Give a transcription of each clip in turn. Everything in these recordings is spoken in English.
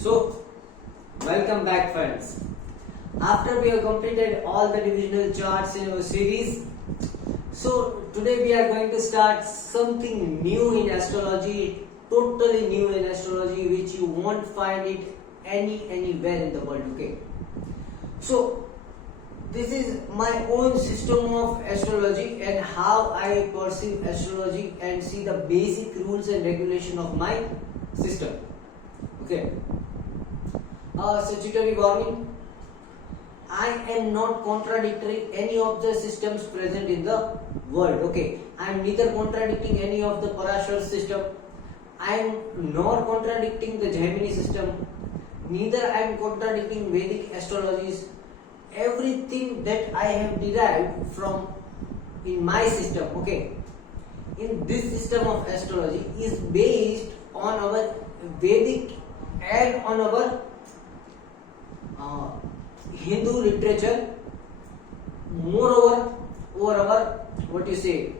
So, welcome back friends. After we have completed all the divisional charts in our series, so today we are going to start something new in astrology, totally new in astrology, which you won't find it anywhere in the world. Okay. So this is my own system of astrology and how I perceive astrology and see the basic rules and regulation of my system. Okay. Statutory warning. I am not contradicting any of the systems present in the world. Okay. I am neither contradicting any of the Parashar system. I am not contradicting the Gemini system. Neither I am contradicting Vedic astrologies. Everything that I have derived from in my system, okay, in this system of astrology is based on our Vedic and on our Hindu literature, moreover over our what you say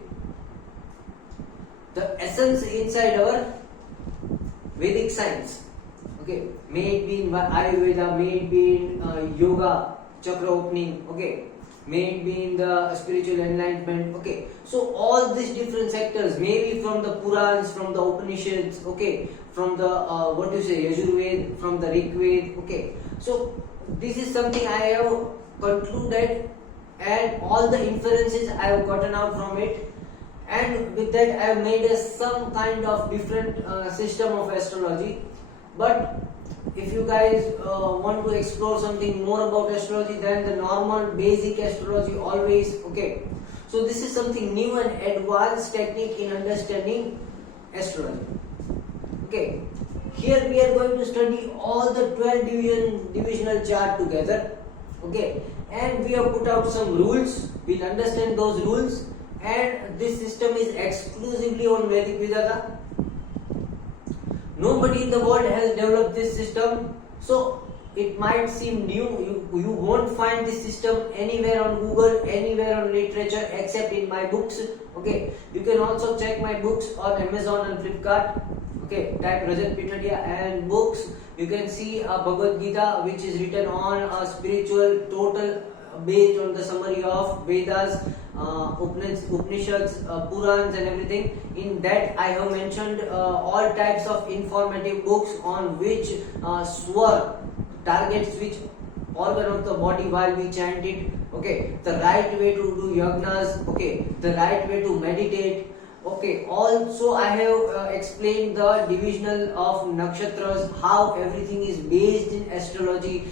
the essence inside our Vedic science. Okay, may it be in Ayurveda, may it be in yoga, chakra opening, okay, may it be in the spiritual enlightenment, okay. So all these different sectors, maybe from the Purans, from the Upanishads, okay, from the what you say Yajurved, from the Rigved, okay. So this is something I have concluded and all the inferences I have gotten out from it, and with that I have made some kind of different system of astrology. But if you guys want to explore something more about astrology than the normal basic astrology always, okay. So this is something new and advanced technique in understanding astrology. Okay. Here we are going to study all the 12 divisional chart together. Okay. And we have put out some rules. We'll understand those rules. And this system is exclusively on Vedic Vidaka. Nobody in the world has developed this system, so it might seem new. You won't find this system anywhere on Google, anywhere on literature except in my books. Okay, you can also check my books on Amazon and Flipkart. Okay, type Rajat Pitadia and books. You can see a Bhagavad Gita which is written on a spiritual total based on the summary of Vedas, Upanishads, Purans and everything. In that I have mentioned all types of informative books on which swar targets which organ of the body while we chant it. Okay, the right way to do yagnas. Okay, the right way to meditate. Okay, also I have explained the divisional of nakshatras, how everything is based in astrology,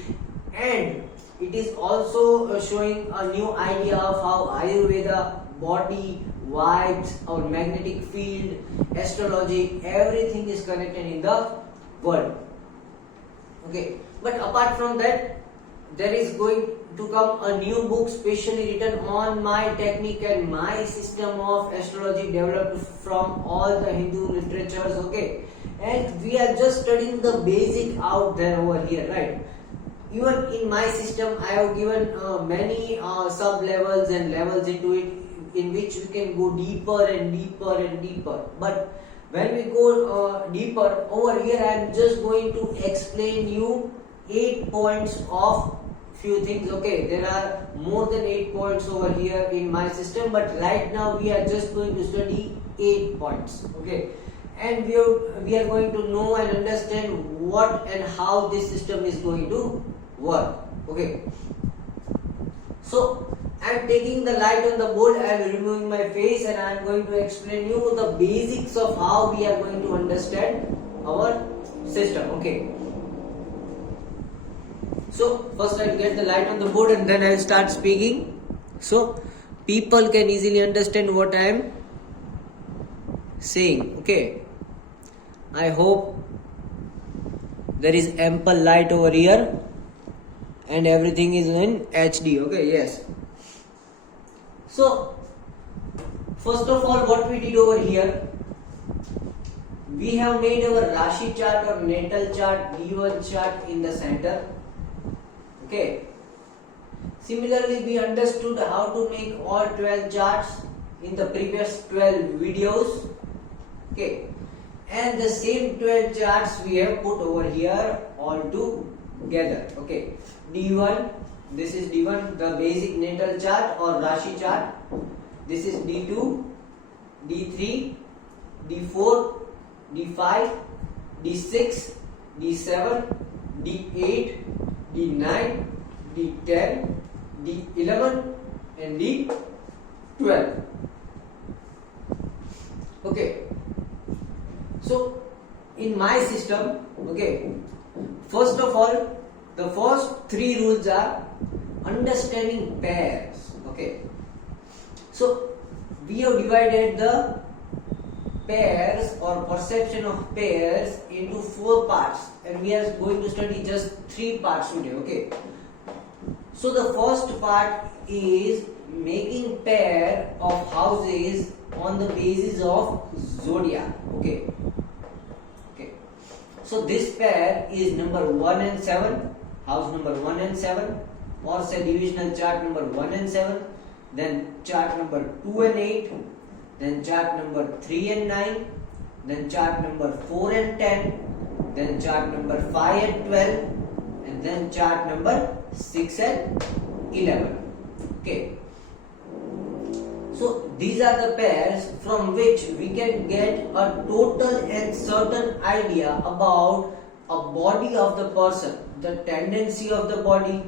and it is also showing a new idea of how Ayurveda, body, vibes, our magnetic field, astrology, everything is connected in the world. Okay, but apart from that, there is going to come a new book specially written on my technique and my system of astrology developed from all the Hindu literatures. Okay, and we are just studying the basic out there over here, right? Even in my system, I have given many sub levels and levels into it, in which we can go deeper and deeper and deeper. But when we go deeper over here, I am just going to explain you 8 points of few things. Okay, there are more than 8 points over here in my system, but right now we are just going to study 8 points. Okay, and we are going to know and understand what and how this system is going to work. Okay, so I am taking the light on the board, I am removing my face, and I am going to explain you the basics of how we are going to understand our system. Okay, so first I will get the light on the board and then I will start speaking, so people can easily understand what I am saying. Okay, I hope there is ample light over here and everything is in HD. Okay, yes. So first of all, what we did over here, we have made our Rashi chart or natal chart, D1 chart in the center. Okay. Similarly, we understood how to make all 12 charts in the previous 12 videos. Okay. and the same 12 charts we have put over here all together. Okay, D1, this is D1, the basic natal chart or Rashi chart. This is D2, D3, D4, D5, D6, D7, D8, D9, D10, D11 and D12. Okay, so in my system, okay, first of all, the first three rules are understanding pairs. Okay, so we have divided the pairs or perception of pairs into 4 parts, and we are going to study just 3 parts today. Okay, so the first part is making pair of houses on the basis of zodiac. Okay, so this pair is number 1 and 7, house number 1 and 7, or say divisional chart number 1 and 7, then chart number 2 and 8, then chart number 3 and 9, then chart number 4 and 10, then chart number 5 and 12, and then chart number 6 and 11. Okay, so these are the pairs from which we can get a total and certain idea about a body of the person, the tendency of the body,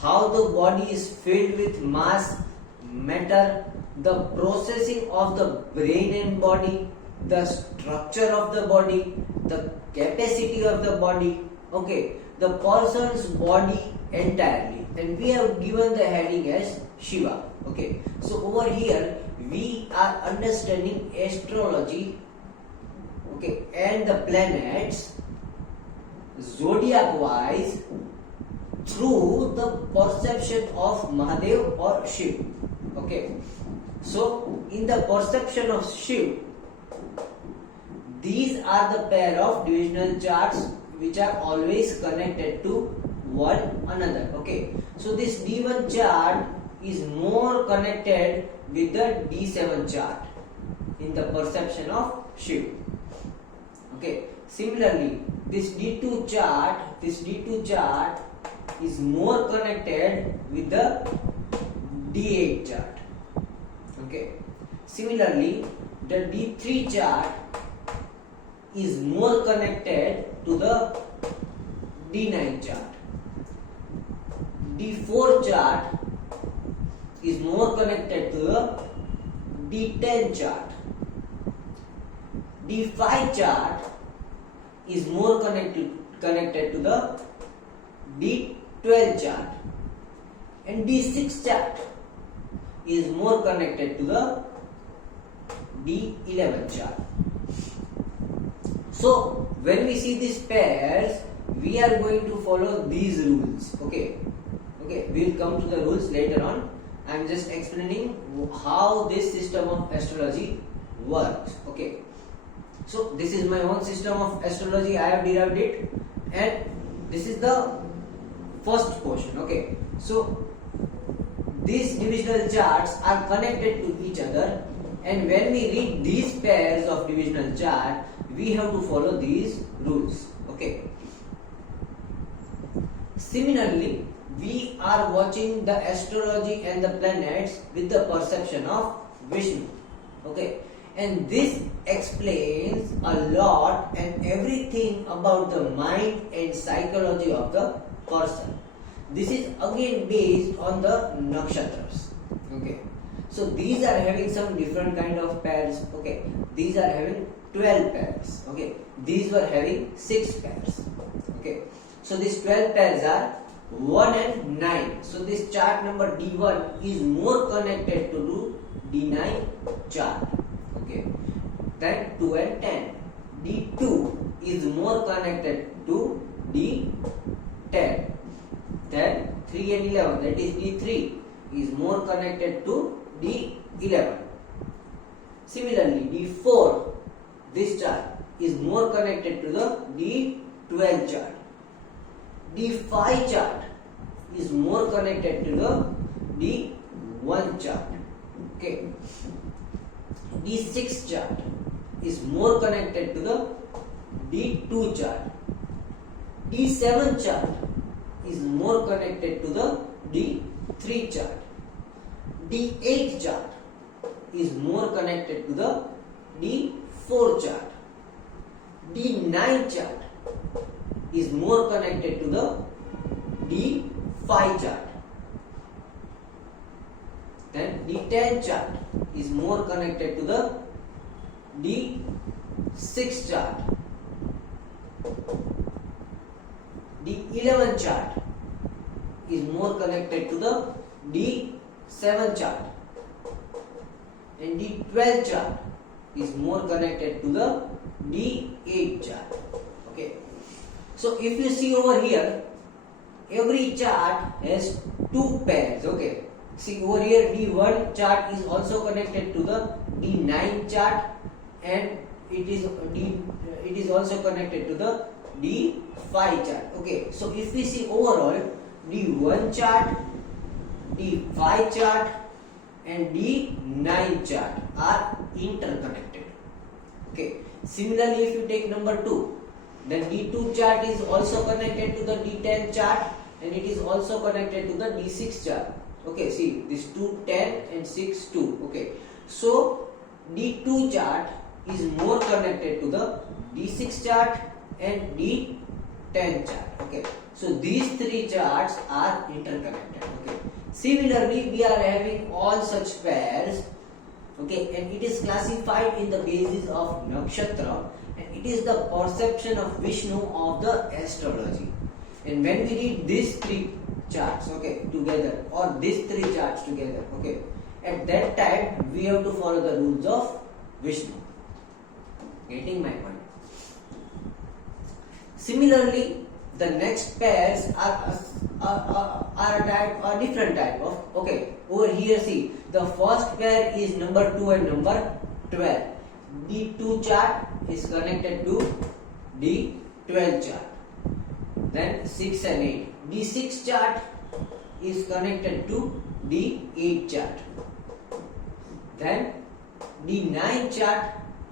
how the body is filled with mass, matter, the processing of the brain and body, the structure of the body, the capacity of the body, okay, the person's body entirely, and we have given the heading as Shiva. Okay, so over here we are understanding astrology, okay, and the planets zodiac wise through the perception of Mahadev or Shiv. Okay, so in the perception of Shiv, these are the pair of divisional charts which are always connected to one another. Okay, so this D1 chart is more connected with the D7 chart in the perception of Shiv. Okay, similarly this D2 chart is more connected with the D8 chart. Okay, similarly the D3 chart is more connected to the D9 chart. D4 chart is more connected to the D10 chart. D5 chart is more connected to the D12 chart, and D6 chart is more connected to the D11 chart. So when we see these pairs, we are going to follow these rules. Okay, we will come to the rules later on. I am just explaining how this system of astrology works. Okay, so this is my own system of astrology. I have derived it, and this is the first portion. Okay, so these divisional charts are connected to each other, and when we read these pairs of divisional chart, we have to follow these rules. Okay, similarly we are watching the astrology and the planets with the perception of Vishnu. Okay, and this explains a lot and everything about the mind and psychology of the person. This is again based on the nakshatras. Okay, so these are having some different kind of pairs. Okay, these are having 12 pairs. Okay, these were having 6 pairs. Okay, so these 12 pairs are 1 and 9. So this chart number D1 is more connected to D9 chart. Okay, then 2 and 10. D2 is more connected to D10. Then 3 and 11, that is D3, is more connected to D11. Similarly, D4, this chart is more connected to the D12 chart. D5 chart is more connected to the D1 chart. Okay. D6 chart is more connected to the D2 chart. D7 chart is more connected to the D3 chart. D8 chart is more connected to the D4 chart. D9 chart is more connected to the D5 chart. Then D10 chart is more connected to the D6 chart. D11 chart is more connected to the D7 chart. And D12 chart is more connected to the D8 chart. Okay. So if you see over here, every chart has two pairs. Okay. See over here, D1 chart is also connected to the D9 chart, and it is also connected to the D5 chart. Okay. So if we see overall, D1 chart, D5 chart, and D9 chart are interconnected. Okay. Similarly, if you take number 2, then D2 chart is also connected to the D10 chart, and it is also connected to the D6 chart. Okay, see this 2, 10 and 6, 2. Okay, so D2 chart is more connected to the D6 chart and D10 chart. Okay, so these three charts are interconnected. Okay, similarly we are having all such pairs. Okay, and it is classified in the basis of nakshatra, and it is the perception of Vishnu of the astrology. And when we read these three charts, okay, together, or these three charts together, okay, at that time we have to follow the rules of Vishnu. Getting my point? Similarly, the next pairs are a different type of. Okay, over here see, the first pair is number 2 and number 12. D2 chart is connected to D12 chart. Then 6 and 8. D6 chart is connected to D8 chart. Then D9 chart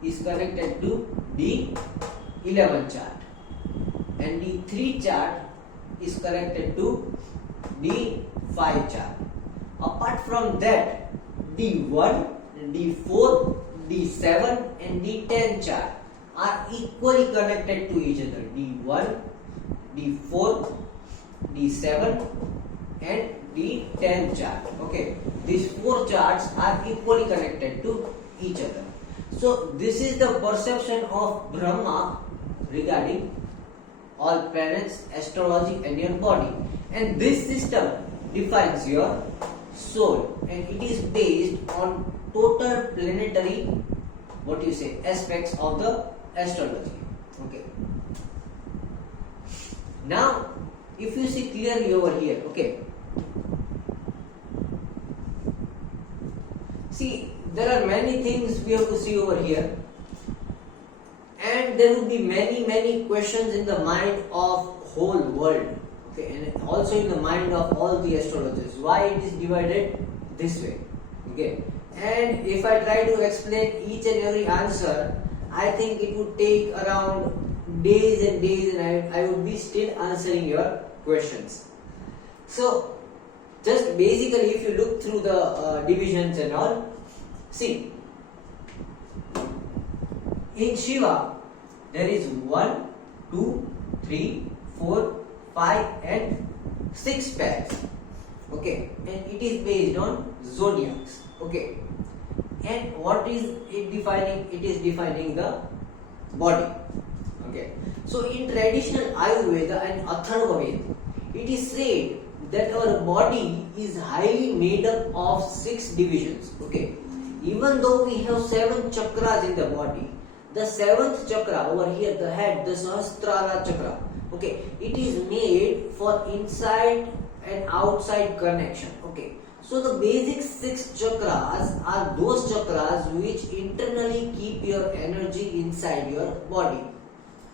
is connected to D11 chart. And D3 chart is connected to D5 chart. Apart from that, D1, D4, D7 and D10 chart are equally connected to each other. D1, D4, D7 and D10 chart. Okay, these four charts are equally connected to each other. So this is the perception of Brahma regarding all planets, astrology and your body. And this system defines your soul, and it is based on total planetary, what you say, aspects of the astrology. Okay. Now, if you see clearly over here, okay, see, there are many things we have to see over here, and there will be many questions in the mind of whole world, okay, and also in the mind of all the astrologers, why it is divided this way. Okay, and if I try to explain each and every answer, I think it would take around days and days, and I would be still answering your questions. So just basically, if you look through the divisions and all, see, in Shiva there is 1, 2, 3, 4, 5 and 6 pairs. Okay, and it is based on zodiacs. Okay, and what is it defining? It is defining the body. Okay, so in traditional Ayurveda and Atharva Veda, it is said that our body is highly made up of 6 divisions. Okay, even though we have 7 chakras in the body, the 7th chakra over here, the head, the Sahasrara chakra, okay, it is made for inside and outside connection. Okay, so the basic 6 chakras are those chakras which internally keep your energy inside your body.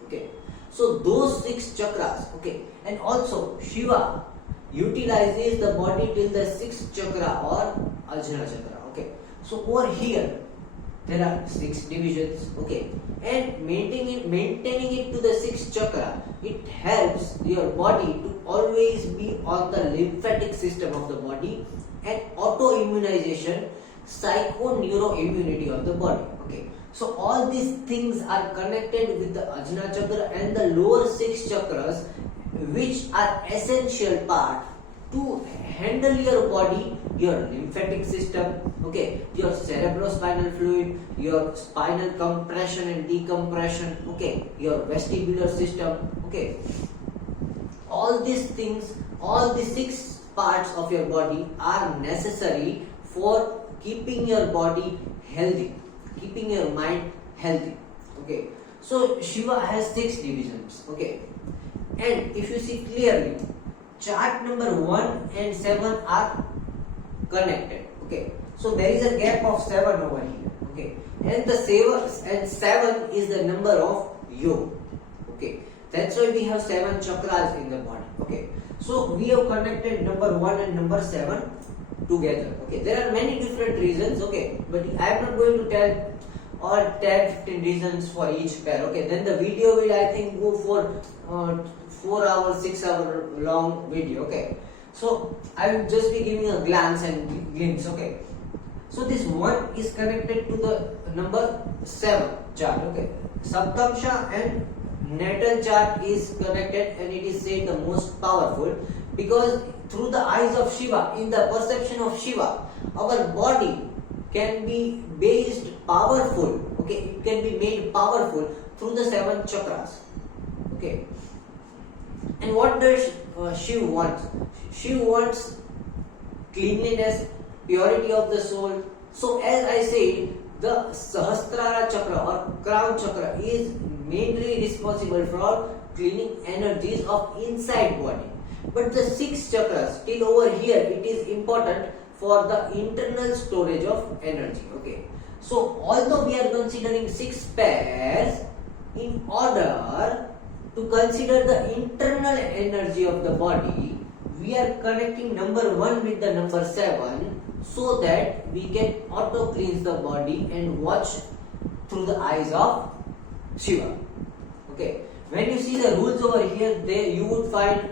Okay, so those 6 chakras, okay, and also Shiva utilizes the body till the 6th chakra or Ajna chakra. Okay, so over here there are 6 divisions, okay, and maintaining it to the 6th chakra, it helps your body to always be on the lymphatic system of the body and auto-immunization, psychoneuroimmunity of the body, okay. So all these things are connected with the Ajna chakra and the lower 6 chakras, which are essential part to handle your body, your lymphatic system, okay, your cerebrospinal fluid, your spinal compression and decompression, okay, your vestibular system, okay. All these things, all the 6 parts of your body are necessary for keeping your body healthy, keeping your mind healthy, okay. So Shiva has 6 divisions, okay, and if you see clearly, chart number 1 and 7 are connected, okay. So there is a gap of 7 over here, okay, and the 7 is the number of yoga, okay. That's why we have 7 chakras in the body, okay. So we have connected number 1 and number 7 together, okay. There are many different reasons, okay, but I am not going to tell all 10-15 reasons for each pair, okay. Then the video will, I think, go for 4 hours, 6 hour long video, okay. So I will just be giving a glance and glimpse, okay. So this 1 is connected to the number 7 chart, okay. Saptamsha and natal chart is connected, and it is said the most powerful, because through the eyes of Shiva, in the perception of Shiva, our body can be based powerful, okay, it can be made powerful through the 7 chakras, okay. And what does Shiva want? Shiva wants cleanliness, purity of the soul. So as I said, the Sahasrara chakra or crown chakra is mainly responsible for cleaning energies of inside body. But the 6 chakras, till over here, it is important for the internal storage of energy, okay. So although we are considering 6 pairs, in order to consider the internal energy of the body, we are connecting number 1 with the number 7, so that we can auto cleanse the body and watch through the eyes of Shiva, okay. When you see the rules over here, you would find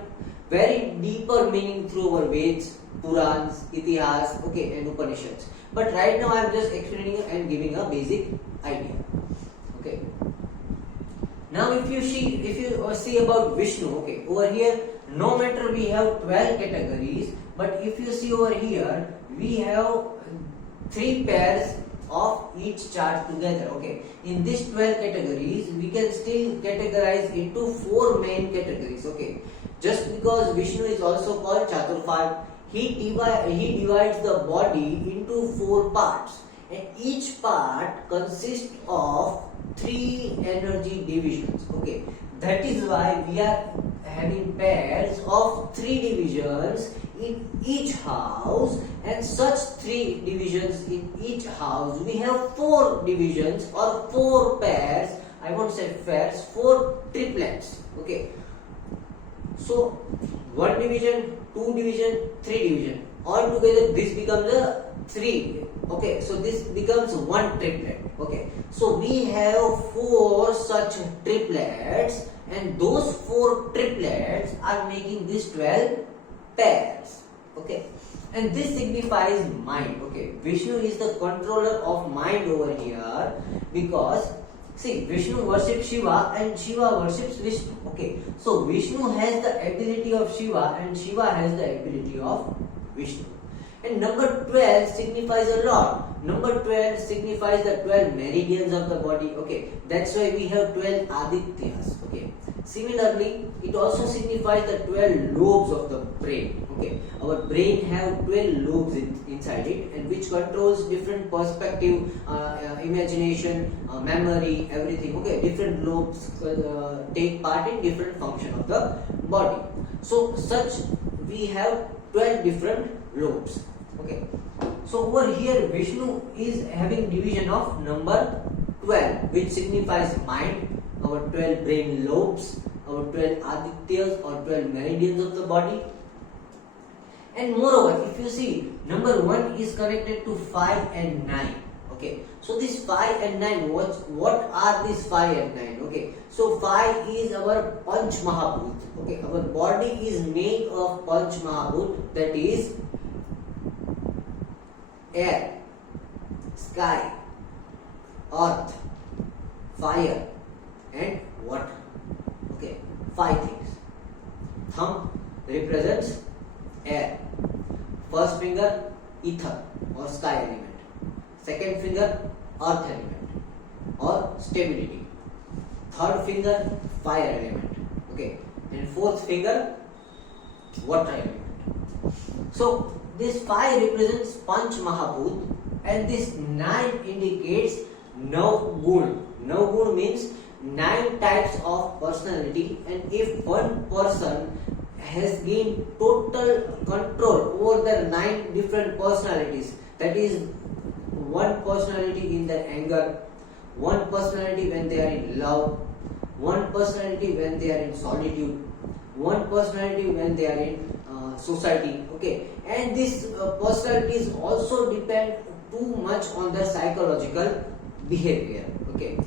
very deeper meaning through our Veds, Purans, Itihas, okay, and Upanishads. But right now I am just explaining and giving a basic idea, okay. Now if you see about Vishnu, okay, over here, no matter we have 12 categories, but if you see over here, we have 3 pairs of each chart together, okay. In these 12 categories, we can still categorize into 4 main categories, okay. Just because Vishnu is also called Chaturpad, he divides the body into 4 parts, and each part consists of 3 energy divisions, okay. That is why we are having pairs of 3 divisions in each house, and such 3 divisions in each house, we have 4 divisions or 4 pairs, I won't say pairs, 4 triplets, okay. So 1 division, 2 division, 3 division, all together this becomes a 3, okay. So this becomes 1 triplet, okay. So we have 4 such triplets, and those 4 triplets are making these 12 pairs, okay. And this signifies mind, okay. Vishnu is the controller of mind over here, because see, Vishnu worships Shiva and Shiva worships Vishnu, okay. So Vishnu has the ability of Shiva and Shiva has the ability of Vishnu. And number 12 signifies a lot. Number 12 signifies the 12 meridians of the body, okay. That's why we have 12 Adityas, okay. Similarly, it also signifies the 12 lobes of the brain, okay. Our brain have 12 lobes inside it, and which controls different perspective, imagination, memory, everything, okay. Different lobes take part in different function of the body. So such we have 12 different lobes, okay. So over here Vishnu is having division of number 12, which signifies mind, our 12 brain lobes, our 12 Adityas or 12 meridians of the body. And moreover, if you see, number 1 is connected to 5 and 9, Okay, so this 5 and 9, what are these 5 and 9? Okay, so 5 is our Panch Mahabhut. Okay, our body is made of Panch Mahabhut, that is air, sky, earth, fire and water. Okay, 5 things. Thumb represents air. First finger, ether or sky element. Second finger, earth element or stability. Third finger, fire element. Okay, and fourth finger, water element. So this 5 represents Panch Mahabhut and this 9 indicates Nav Gun. Nav Gun means 9 types of personality, and if one person has gained total control over the 9 different personalities, that is one personality in their anger, one personality when they are in love, one personality when they are in solitude, one personality when they are in society. Okay, and these personalities also depend too much on their psychological behavior. Okay,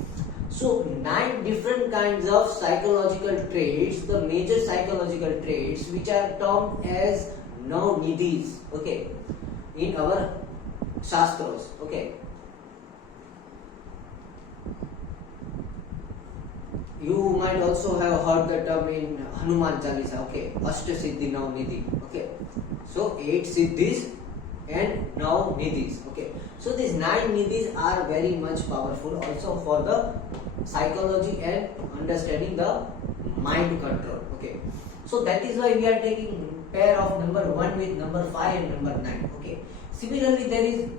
so 9 different kinds of psychological traits, the major psychological traits which are termed as Navnidhis. Okay, in our Shastras. Okay, you might also have heard the term in Hanuman Chalisa. Okay, Ashta Siddhi Navnidhi. Okay, so 8 Siddhis and Navnidhis. Okay, so these 9 nidhis are very much powerful also for the psychology and understanding the mind control. Okay, so that is why we are taking pair of number 1 with number 5 and number 9. Okay, similarly there is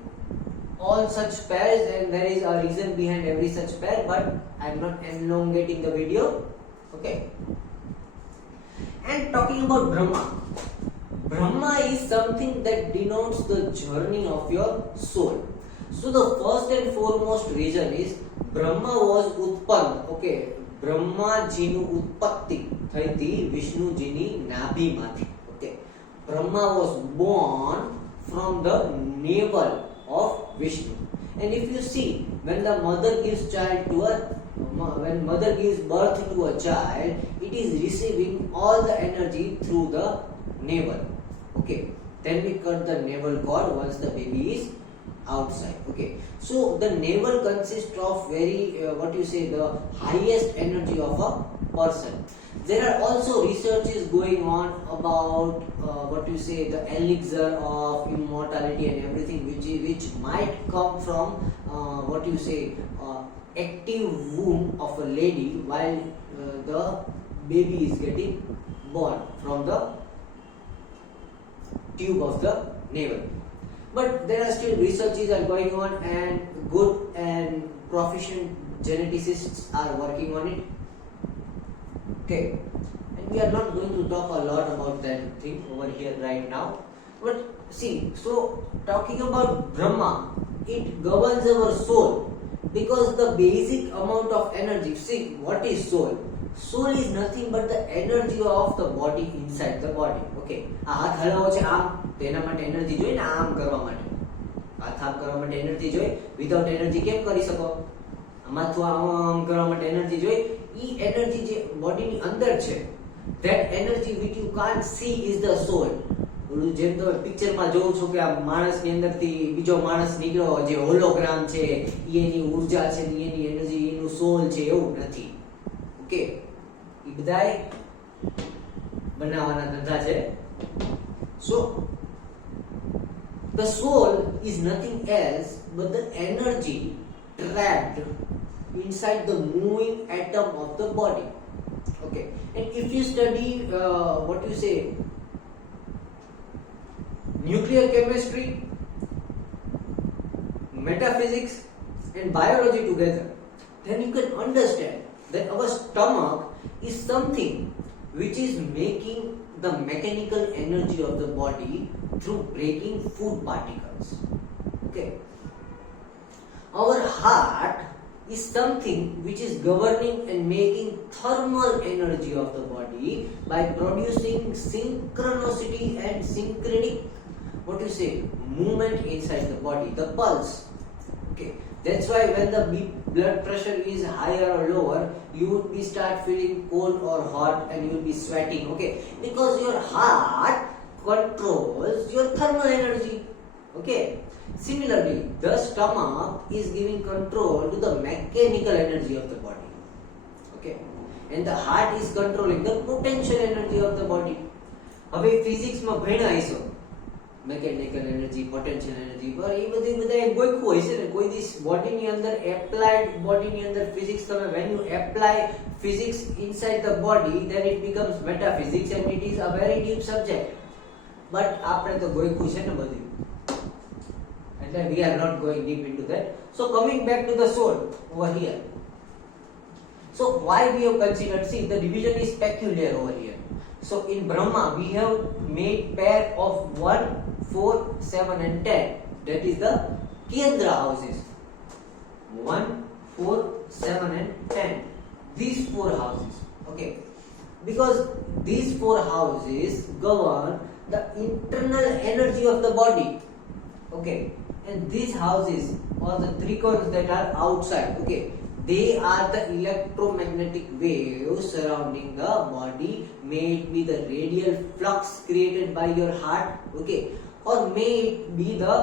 all such pairs and there is a reason behind every such pair, but I am not elongating the video. Okay, and talking about Brahma. Brahma is something that denotes the journey of your soul. So the first and foremost reason is Brahma was utpann. Okay, બ્રહ્માજીનું ઉત્પત્તિ થઈ હતી વિષ્ણુજીની નાભીમાંથી. Okay, Brahma was born from the navel of Vishnu. And if you see, when the mother gives when mother gives birth to a child, it is receiving all the energy through the navel. Okay, then we cut the navel cord once the baby is outside. Okay, so the navel consists of the highest energy of a person. There are also researches going on about the elixir of immortality and everything, which might come from active womb of a lady while the baby is getting born from the tube of the navel. But there are still researches are going on and good and proficient geneticists are working on it. Okay, and we are not going to talk a lot about that thing over here right now. But see, so talking about Brahma, it governs our soul because the basic amount of energy. See, what is soul? Soul is nothing but the energy of the body inside the body. Okay, આ હાથ હલાવો છે આમ તેના માટે energy જોઈએ ને આમ કરવા માટે. હાથ આમ કરવા માટે એનર્જી જોઈએ. વિધાઉટ એનર્જી કેમ કરી શકો? માથું આમ કરવા માટે એનર્જી જોઈએ. ઈ એનર્જી જે બોડીની અંદર છે, that energy which you can't see is the soul. ઓલું જેમ તમે પિક્ચરમાં જોવો છો કે આ માણસની અંદરથી બીજો માણસ નીકળ્યો જે હોલોગ્રામ છે, ઈ એની ઉર્જા છે, એની એનર્જી, એનું સોલ છે, એવું નથી. ઓકે, ઈ બધાય બનાવવાના ધંધા છે. So the soul is nothing else but the energy trapped inside the moving atom of the body. Okay, and if you study nuclear chemistry, metaphysics and biology together, then you can understand that our stomach is something which is making the mechanical energy of the body through breaking food particles. Okay, our heart is something which is governing and making thermal energy of the body by producing synchronicity and synchronic movement inside the body, the pulse. Okay, that's why when the blood pressure is higher or lower, you would be start feeling cold or hot, and you will be sweating. Okay, because your heart controls your thermal energy. Okay, similarly, the stomach is giving control to the mechanical energy of the body. Okay, and the heart is controlling the potential energy of the body. હવે physics માં ભણ્યા હશો mechanical energy, potential energy, પર એ બધું બધા ગોખ્યું હોય છે ને. કોઈ દિવસ બોડીની અંદર એપ્લાઇડ બોડીની અંદર ફિઝિક્સ, તમે when you apply physics inside the body, then it becomes metaphysics and it is a very deep subject. But આપણે તો ગોખ્યું છે ને બધું, એટલે we are not going deep into that. So coming back to the soul over here. So why we have considered, see, the division is peculiar over here. So in Brahma we have made pair of 1, 4, 7 and 10. That is the Kendra houses. 1, 4, 7 and 10. These 4 houses. Okay. Because these 4 houses govern the internal energy of the body. Okay. And these houses or the trichones that are outside. Okay. They are the electromagnetic waves surrounding the body, may it be the radial flux created by your heart, okay, or may it be the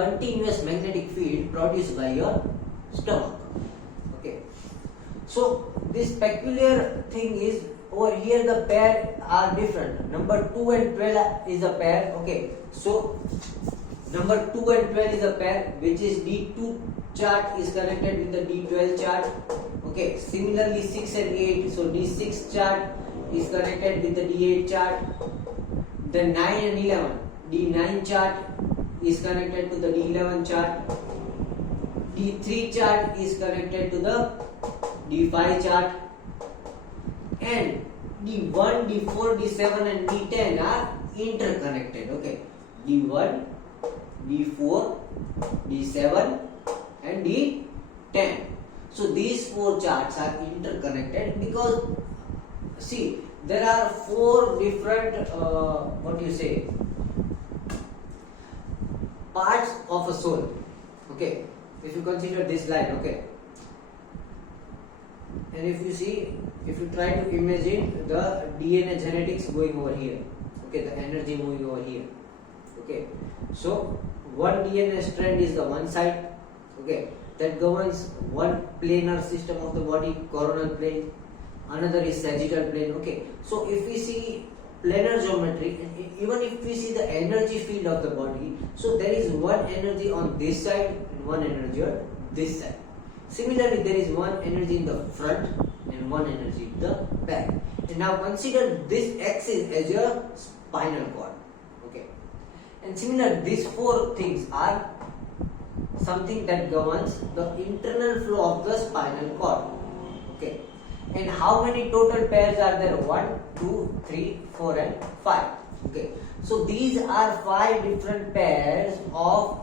continuous magnetic field produced by your stomach. Okay. So this peculiar thing is over here the pair are different. Number 2 and 12 is a pair. Okay. So number 2 and 12 is a pair, which is D2 chart is connected with the D12 chart. Okay, similarly 6 and 8, so D6 chart is connected with the D8 chart. The 9 and 11, D9 chart is connected to the D11 chart. D3 chart is connected to the D5 chart. And D1, D4, D7 and D10 are interconnected. Okay, D1, D4, D7 and D10. So these 4 charts are interconnected because, see, there are 4 different parts of a soul. Okay, if you consider this line, okay, and if you see, if you try to imagine the DNA genetics going over here, okay, the energy moving over here. Okay, so one DNA strand is the one side, okay, that governs one planar system of the body, coronal plane. Another is sagittal plane. Okay, so if we see planar geometry, even if we see the energy field of the body, so there is one energy on this side and one energy on this side. Similarly, there is one energy in the front and one energy in the back. And now consider this axis as your spinal cord. Okay, and similar, these 4 things are something that governs the internal flow of the spinal cord. Okay, and how many total pairs are there? 1, 2, 3, 4 and 5. Okay, so these are 5 different pairs of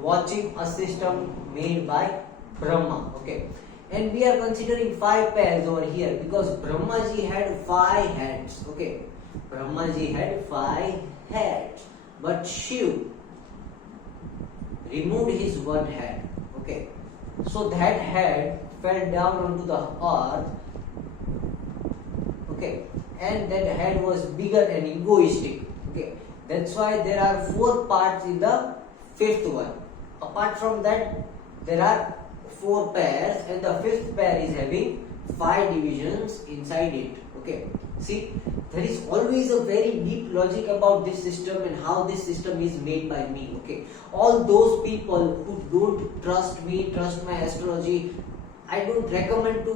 watching a system made by Brahma. Okay, and we are considering 5 pairs over here because Brahmaji had 5 heads. Okay, Brahmaji had 5 heads, but Shiv removed his one head. Okay, so that head fell down onto the earth. Okay, and that head was bigger and egoistic. Okay, that's why there are 4 parts in the 5th one. Apart from that, there are 4 pairs, and the 5th pair is having 5 divisions inside it. Okay, see, there is always a very deep logic about this system and how this system is made by me. Okay, all those people who don't trust me, trust my astrology, I don't recommend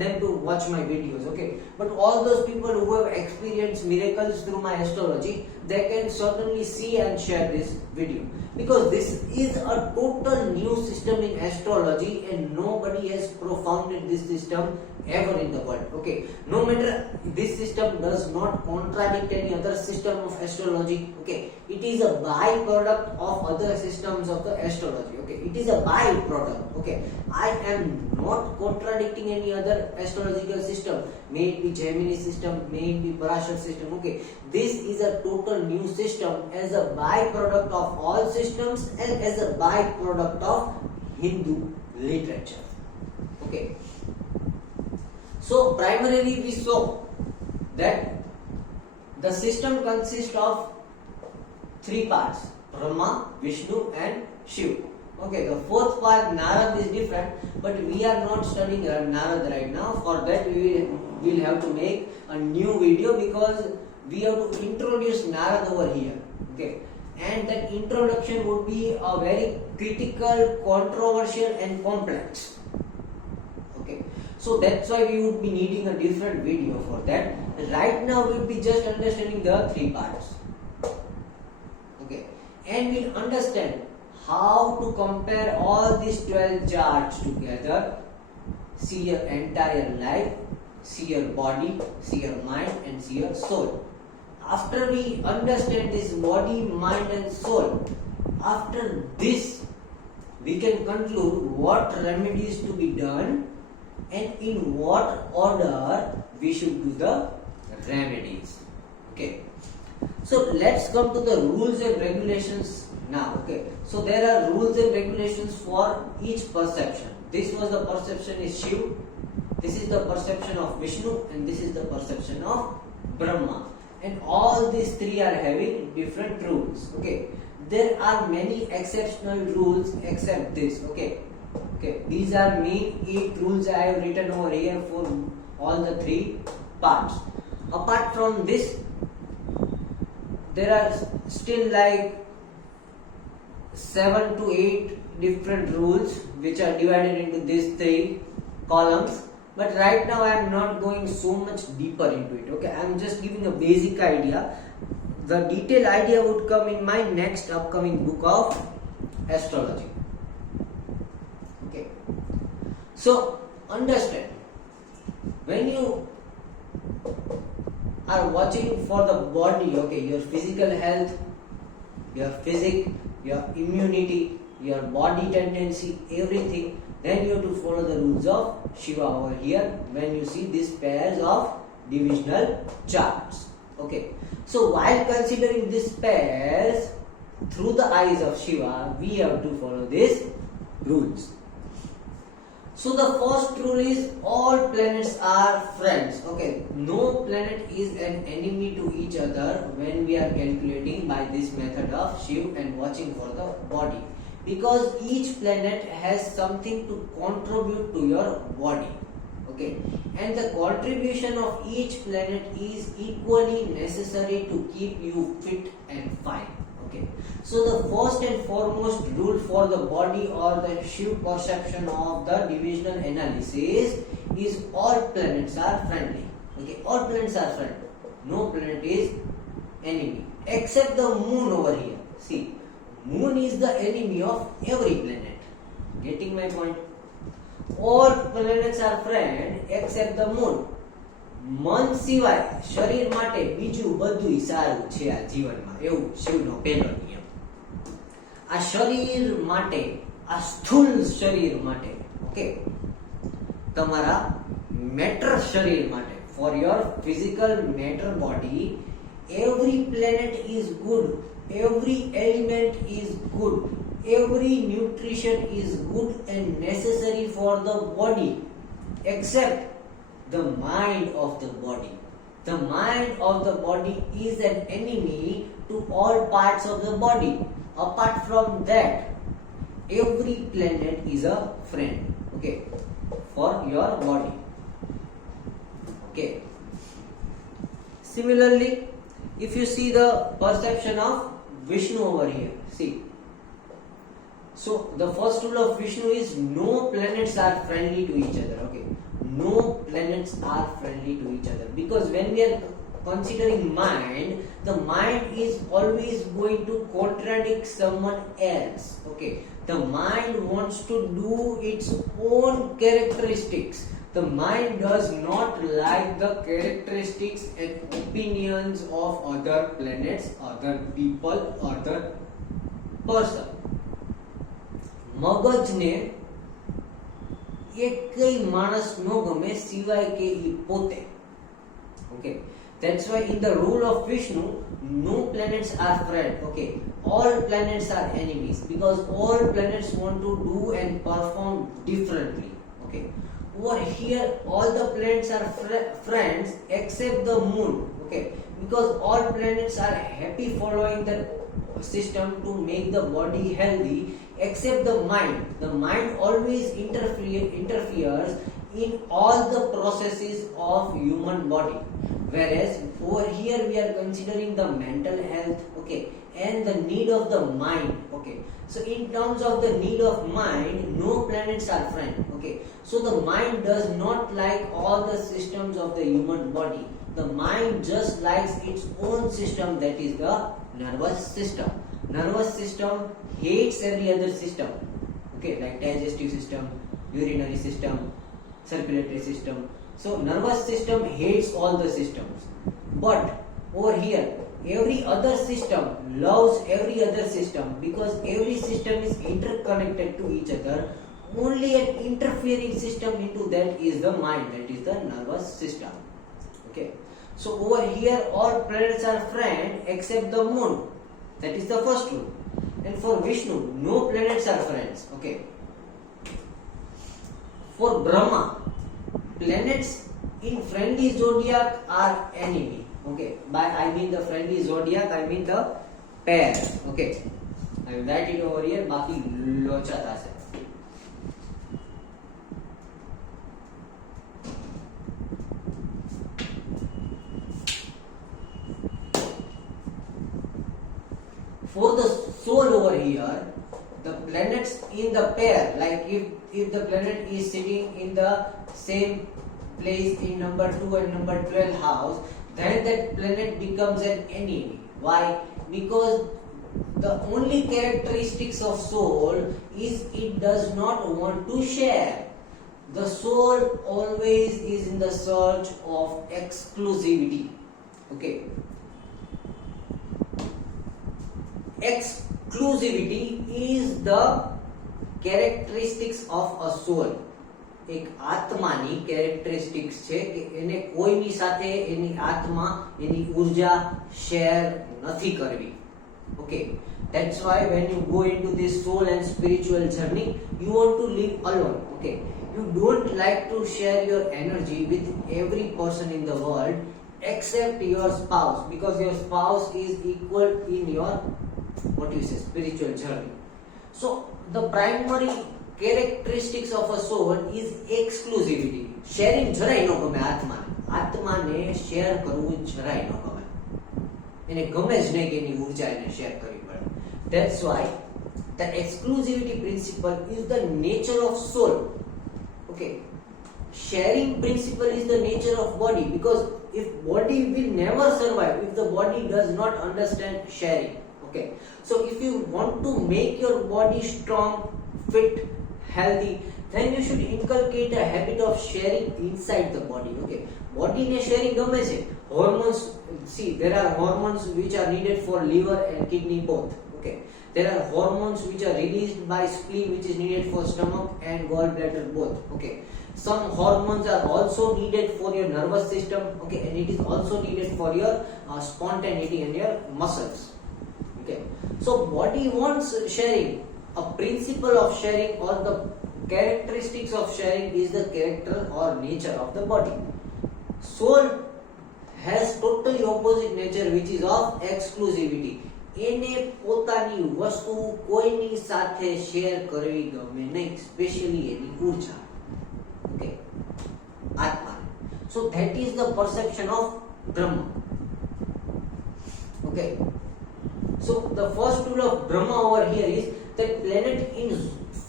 them to watch my videos. Okay, but all those people who have experienced miracles through my astrology, they can certainly see and share this video, because this is a total new system in astrology and nobody has propounded this system ever in the world. Okay, no matter, this system does not contradict any other system of astrology. Okay, it is a byproduct of other systems of the astrology. Okay, it is a byproduct. Okay, I I am not contradicting any other astrological system. May it be Gemini system, may it be Parashar system. Okay, this is a total new system as a byproduct of all systems and as a byproduct of Hindu literature. Okay. So primarily we saw that the system consists of three parts: Brahma, Vishnu and Shiva. Okay, the fourth part Narad is different, but we are not studying Narad right now. For that we will have to make a new video because we have to introduce Narad over here. Okay, and that introduction would be a very critical, controversial and complex. Okay, so that's why we would be needing a different video for that. Right now we'll be just understanding the three parts. Okay, and we'll understand how to compare all these 12 charts together, see your entire life, see your body, see your mind and see your soul. After we understand this body, mind and soul, after this we can conclude what remedies to be done and in what order we should do the remedies. Okay, so let's come to the rules and regulations now. Okay, so there are rules and regulations for each perception. This was the perception is Shiva, this is the perception of Vishnu and this is the perception of Brahma, and all these three are having different rules. Okay, there are many exceptional rules except this. Okay, these are main 8 rules I have written over here for all the three parts. Apart from this, there are still like 7 to 8 different rules which are divided into these 3 columns, but right now I am not going so much deeper into it. Okay, I am just giving a basic idea. The detailed idea would come in my next upcoming book of astrology. Okay, so understand, when you are watching for the body, okay, your physical health, your physique, your immunity, your body tendency, everything, then you have to follow the rules of Shiva over here when you see these pairs of divisional charts. Okay, so while considering these pairs through the eyes of Shiva, we have to follow these rules. So the first rule is all planets are friends. Okay, no planet is an enemy to each other when we are calculating by this method of Shiva and watching for the body, because each planet has something to contribute to your body. Okay, and the contribution of each planet is equally necessary to keep you fit and fine. Okay, so the first and foremost rule for the body or the Shiva perception of the divisional analysis is all planets are friendly. Okay, all planets are friendly. No planet is enemy except the moon over here. See, moon is the enemy of every planet. Getting my point? All planets are friend except the moon. મન સિવાય શરીર માટે બીજું બધું સારું છે આ જીવનમાં, એવું શિવનો પહેલો નિયમ. આ શરીર માટે, આ સ્થૂલ શરીર માટે, ઓકે, તમારા મેટર શરીર માટે, for your physical matter body, every planet is good, every element is good, every nutrition is good and necessary for the body except the mind of the body. The mind of the body is an enemy to all parts of the body. Apart from that, every planet is a friend, okay, for your body. Okay, similarly, if you see the perception of Vishnu over here, see, so the first rule of Vishnu is no planets are friendly to each other. Okay, no planets are friendly to each other, because when we are considering mind, the mind is always going to contradict someone else. Okay, the mind wants to do its own characteristics. The mind does not like the characteristics and opinions of other planets, other people, other person. મગજને એકય માણસ નો ગમે સિવાય કે ઈ પોતે. Okay, that's why in the rule of Vishnu, no planets are friends. Okay, all planets are enemies because all planets want to do and perform differently. Okay, over here all the planets are friends except the moon. Okay, because all planets are happy following the system to make the body healthy except the mind. The mind always interferes in all the processes of human body, whereas over here we are considering the mental health, okay, and the need of the mind. Okay, so in terms of the need of mind, no planets are friend. Okay, so the mind does not like all the systems of the human body. The mind just likes its own system, that is the nervous system. Nervous system hates every other system. Okay, like digestive system, urinary system, circulatory system. So nervous system hates all the systems. But over here, every other system loves every other system because every system is interconnected to each other. Only an interfering system into that is the mind, that is the nervous system. Okay, so over here all planets are friend except the moon. That is the first rule. And for Vishnu, no planets are friends. Okay. For Brahma, planets in friendly zodiac are enemy. Okay. By I mean the friendly zodiac, I mean the pair. Okay. I will write it over here. बाकी लोचा था से. For the soul over here, the planets in the pair, like if the planet is sitting in the same place in number 2 and number 12 house, then that planet becomes an enemy. Why? Because the only characteristics of soul is it does not want to share. The soul always is in the search of exclusivity. Okay. Exclusivity is the characteristics of a soul. એક આત્માની characteristics છે કે એને કોઈની સાથે એની આત્મા એની ઊર્જા share નથી કરવી. Okay, that's why when you go into this soul and spiritual journey, you want to live alone. Okay, you don't like to share your energy with every person in the world except your spouse, because your spouse is equal in your spiritual journey. So the primary characteristics of a soul is exclusivity. Sharing જરાય ન ગમે આત્માને share કરવું જરાય ન ગમે, એને ગમે જ નહીં કે એની ઊર્જા એને શેર કરવી પડે. That's why the exclusivity principle is the nature of soul. Okay, sharing principle is the nature of body, because if body will never survive if the body does not understand sharing. Okay, so if you want to make your body strong, fit, healthy, then you should inculcate a habit of sharing inside the body. Okay, body ne sharing ગમે છે. Hormones, see, there are hormones which are needed for liver and kidney both. Okay, there are hormones which are released by spleen which is needed for stomach and gallbladder both. Okay, some hormones are also needed for your nervous system. Okay, and it is also needed for your spontaneity and your muscles. Okay, so body wants sharing. A principle of sharing or the characteristics of sharing is the character or nature of the body. Soul has totally opposite nature, which is of exclusivity. એને પોતાની વસ્તુ કોઈની સાથે share કરવી ગમે નહીં, specially એની ઊર્જા. Okay, આત્મા. So that is the perception of Brahma. Okay, so the first rule of Brahma over here is that planet in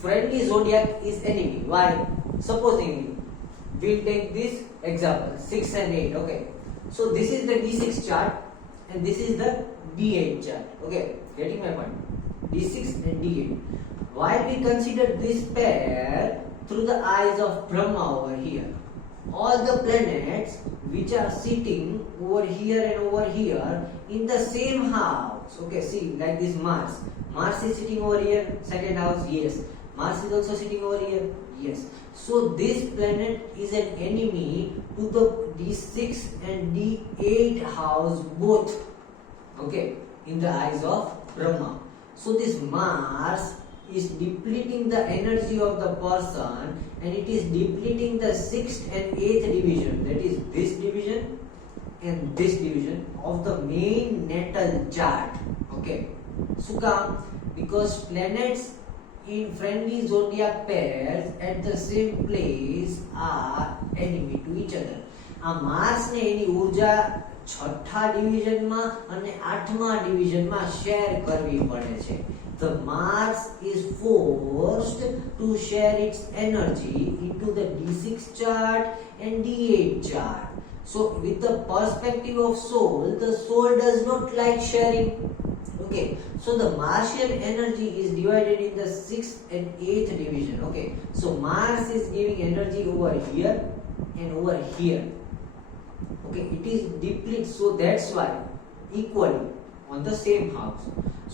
friendly zodiac is enemy. Why? Supposing we'll take this example 6 and 8. Okay, so this is the D6 chart and this is the D8 chart. Okay, getting my point? D6 and D8. Why we consider this pair through the eyes of Brahma over here? All the planets which are sitting over here and over here in the same house. Okay, see, like this Mars. Mars is sitting over here, second house, yes. Mars is also sitting over here, Yes. So this planet is an enemy to the D6 and D8 house both. Okay, in the eyes of Brahma. So this Mars is depleting the energy of the person, and it is depleting the 6th and 8th division, that is this division and this division of the main natal chart. Okay, so come, because planets in friendly zodiac pairs at the same place are enemy to each other. આ Mars ને એની ઊર્જા છઠ્ઠા ડિવિઝનમાં અને આઠમા ડિવિઝનમાં share કરવી પડે છે. The Mars is forced to share its energy into the D6 chart and D8 chart. So with the perspective of soul, the soul does not like sharing. Okay, so the Martian energy is divided in the 6th and 8th division. Okay, so Mars is giving energy over here and over here. Okay, it is depleted, so that's why equally on the same house.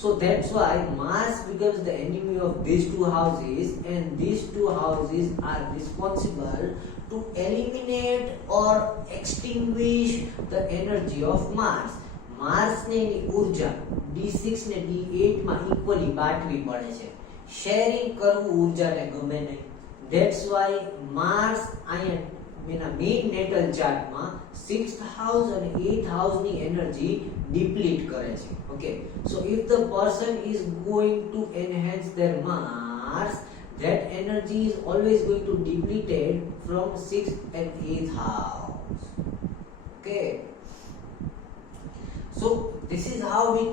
So that's why Mars becomes the enemy of these two houses, and these two houses are responsible to eliminate or extinguish the energy of Mars. Mars ને એની ઊર્જા D6 ને D8 માં equally બાંટવી પડે છે. Sharing કરવું ઊર્જાને ગમે નહીં. That's why Mars અહીંયા એના મેઇન નેટલ ચાર્ટમાં 6th house and 8th house ની એનર્જી ડિપ્લીટ કરે છે. Okay, so if the person is going to enhance their Mars, that energy is always going to depleted from 6th and 8th house. Okay, so this is how we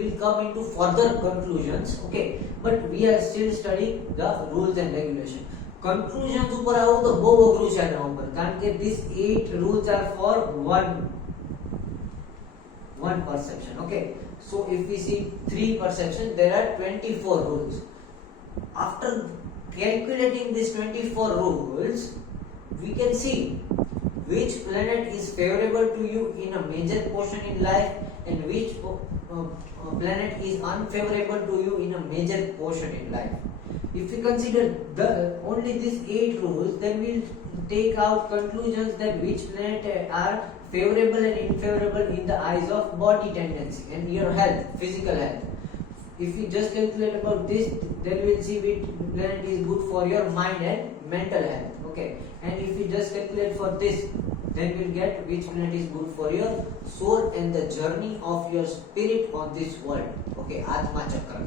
will come into further conclusions. Okay, but we are still studying the rules and regulations. Conclusions ઉપર આવું તો બહુ અઘરું છે આના ઉપર, કારણ કે these 8 rules are for one perception. Okay, so if we see 3 perceptions, there are 24 rules. After calculating these 24 rules, we can see which planet is favorable to you in a major portion in life and which planet is unfavorable to you in a major portion in life. If we consider only these 8 rules, then we'll take out conclusions that which planet are favorable and unfavorable in the eyes of body tendency and your health, physical health. If we just calculate about this, then we'll see which planet is good for your mind and mental health. Okay, and if we just calculate for this, then we'll get which planet is good for your soul and the journey of your spirit on this world. Okay, આત્મા ચક્ર.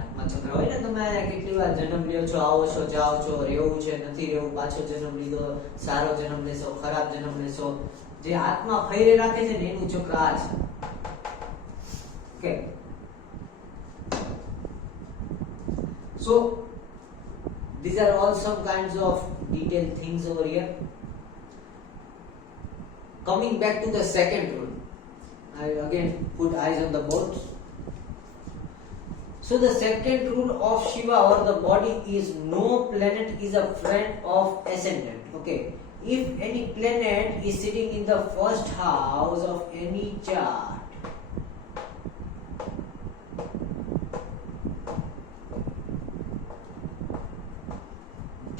આત્મા ચક્ર હોય ને, તમે કેટલી વાર જન્મ લ્યો છો, આવો છો, જાઓ છો, રહેવું છે, નથી રહેવું, પાછો જન્મ લીધો, સારો જન્મ લેશો, ખરાબ જન્મ લેશો, જે આત્મા ફેરે રાખે છે ને એનું ચક્ર આ છે. Okay, so these are all some kinds of detailed things over here. Coming back to the second rule, I again put eyes on the board. So the second rule of Shiva or the body is no planet is a friend of ascendant. Okay, if any planet is sitting in the first house of any chart,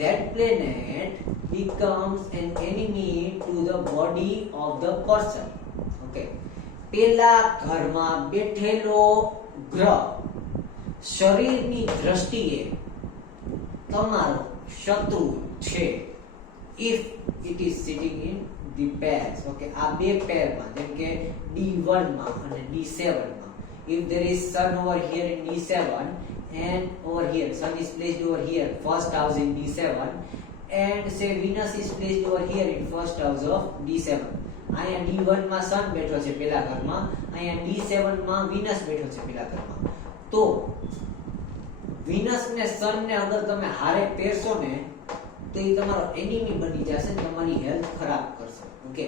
that planet becomes an enemy to the body of the person. Okay, પેલા ઘરમાં બેઠેલો ગ્રહ શરીરની દ્રષ્ટિએ તમારો શત્રુ છે if it is sitting in the pairs. Okay, આ બે પેરમાં, જેમ કે D1 માં અને D7 માં, if there is sun over here in D7 and over here sun is placed over here first house in D7, and say Venus is placed over here in first house of D7. અહીંયા D1 માં sun બેઠો છે પેલા ઘરમાં, અહીંયા D7 માં Venus બેઠો છે પેલા ઘરમાં. તો Venus ને sun ને અગર તમે હારે પહેરશો ને તો એ તમારો એનિમી બની જશે, તમારી હેલ્થ ખરાબ કરશે. Okay,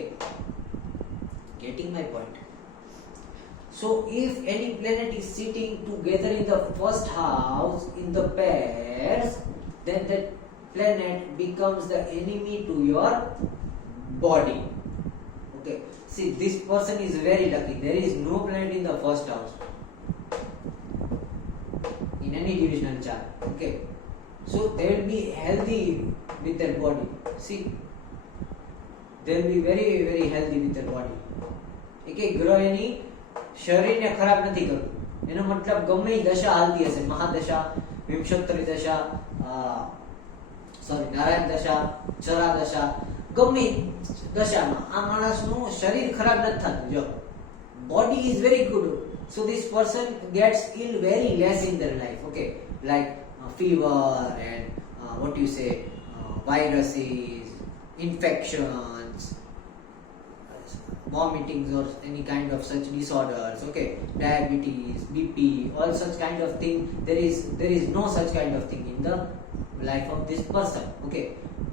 getting my point? So if any planet is sitting together in the first house in the pairs, then that planet becomes the enemy to your body. Okay, see, this person is very lucky. There is no planet in the first house in any divisional chart. Okay, so they will be healthy with their body. See, they will be very very healthy with their body. એક ગ્રહ એની શરીરને ખરાબ નથી કરતું. એનો મતલબ ગમે દશા હાલતી હશે, મહાદશા, વિંશોત્તરી દશા, નારાયણ દશા, ચરા દશા, ગમે દશામાં આ માણસનું શરીર ખરાબ નથી થતું. જો body is very good, so this person gets ill very less in their life. Okay, like fever and what you say, viruses, infections, vomitings or any kind of such disorders. Okay, diabetes, BP, all such kind of thing, there is no such kind of thing in the life of this person. Okay,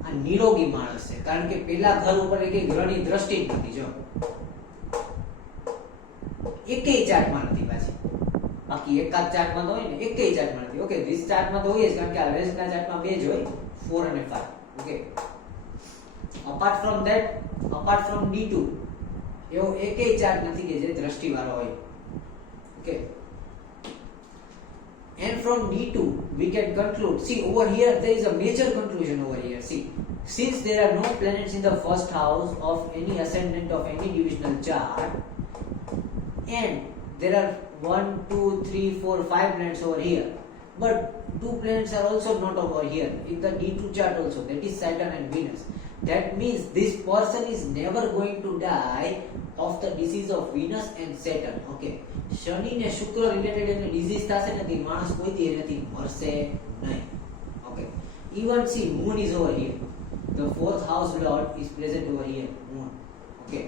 આ નિરોગી માણસ છે, કારણ કે પેલા ઘર ઉપર એક ગ્રહની દ્રષ્ટિ જ નથી. જો એકેય ચાર્ટમાં નથી પાછી, બાકી એકાદ ચાર્ટમાં તો હોય ને, એકેય ચાર્ટમાં નથી. ઓકે, ધીસ ચાર્ટમાં તો હોય જ, કારણ કે આ રેસના ચાર્ટમાં બે જ હોય, 4 અને 5. Okay, apart from that, apart from D2 એવો એકેય ચાર્ટ નથી કે જે દ્રષ્ટિવાળો હોય. Okay, and from D2 we can conclude, see over here there is a major conclusion over here. See, since there are no planets in the first house of any ascendant of any divisional chart, and there are 1 2 3 4 5 planets over here, but 2 planets are also not over here in the D2 chart also, that is Saturn and Venus. That means this person is never going to die of the disease of Venus and Saturn. Okay, શનિ ને શુક્ર related એને disease થશે નથી, માણસ કોઈ દી એનાથી મરશે નહીં. Okay, even see moon is over here, the 4th house lord is present over here, moon. Okay,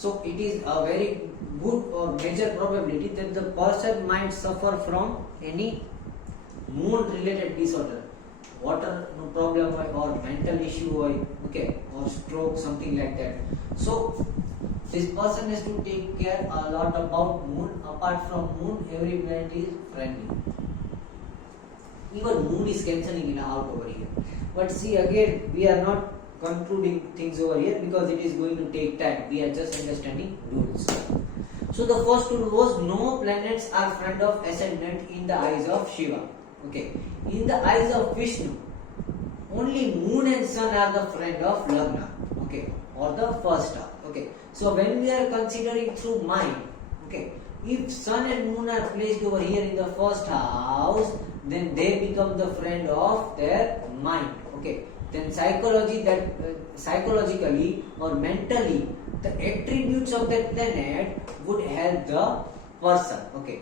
so it is a very good or major probability that the person might suffer from any moon related disorder, water no problem or mental issue okay, or stroke, something like that. So this person has to take care a lot about moon. Apart from moon, every planet is friendly. Even moon is cancelling it out over here. But see, again we are not concluding things over here because it is going to take time. We are just understanding rules. So the first rule was no planets are friend of ascendant in the eyes of Shiva. Okay, in the eyes of Vishnu, only moon and sun are the friend of Lagna. Okay, or the first house. Okay, so when we are considering through mind, okay, if sun and moon are placed over here in the first house, then they become the friend of their mind. Okay, then psychologically or mentally, the attributes of that planet would help the person. Okay,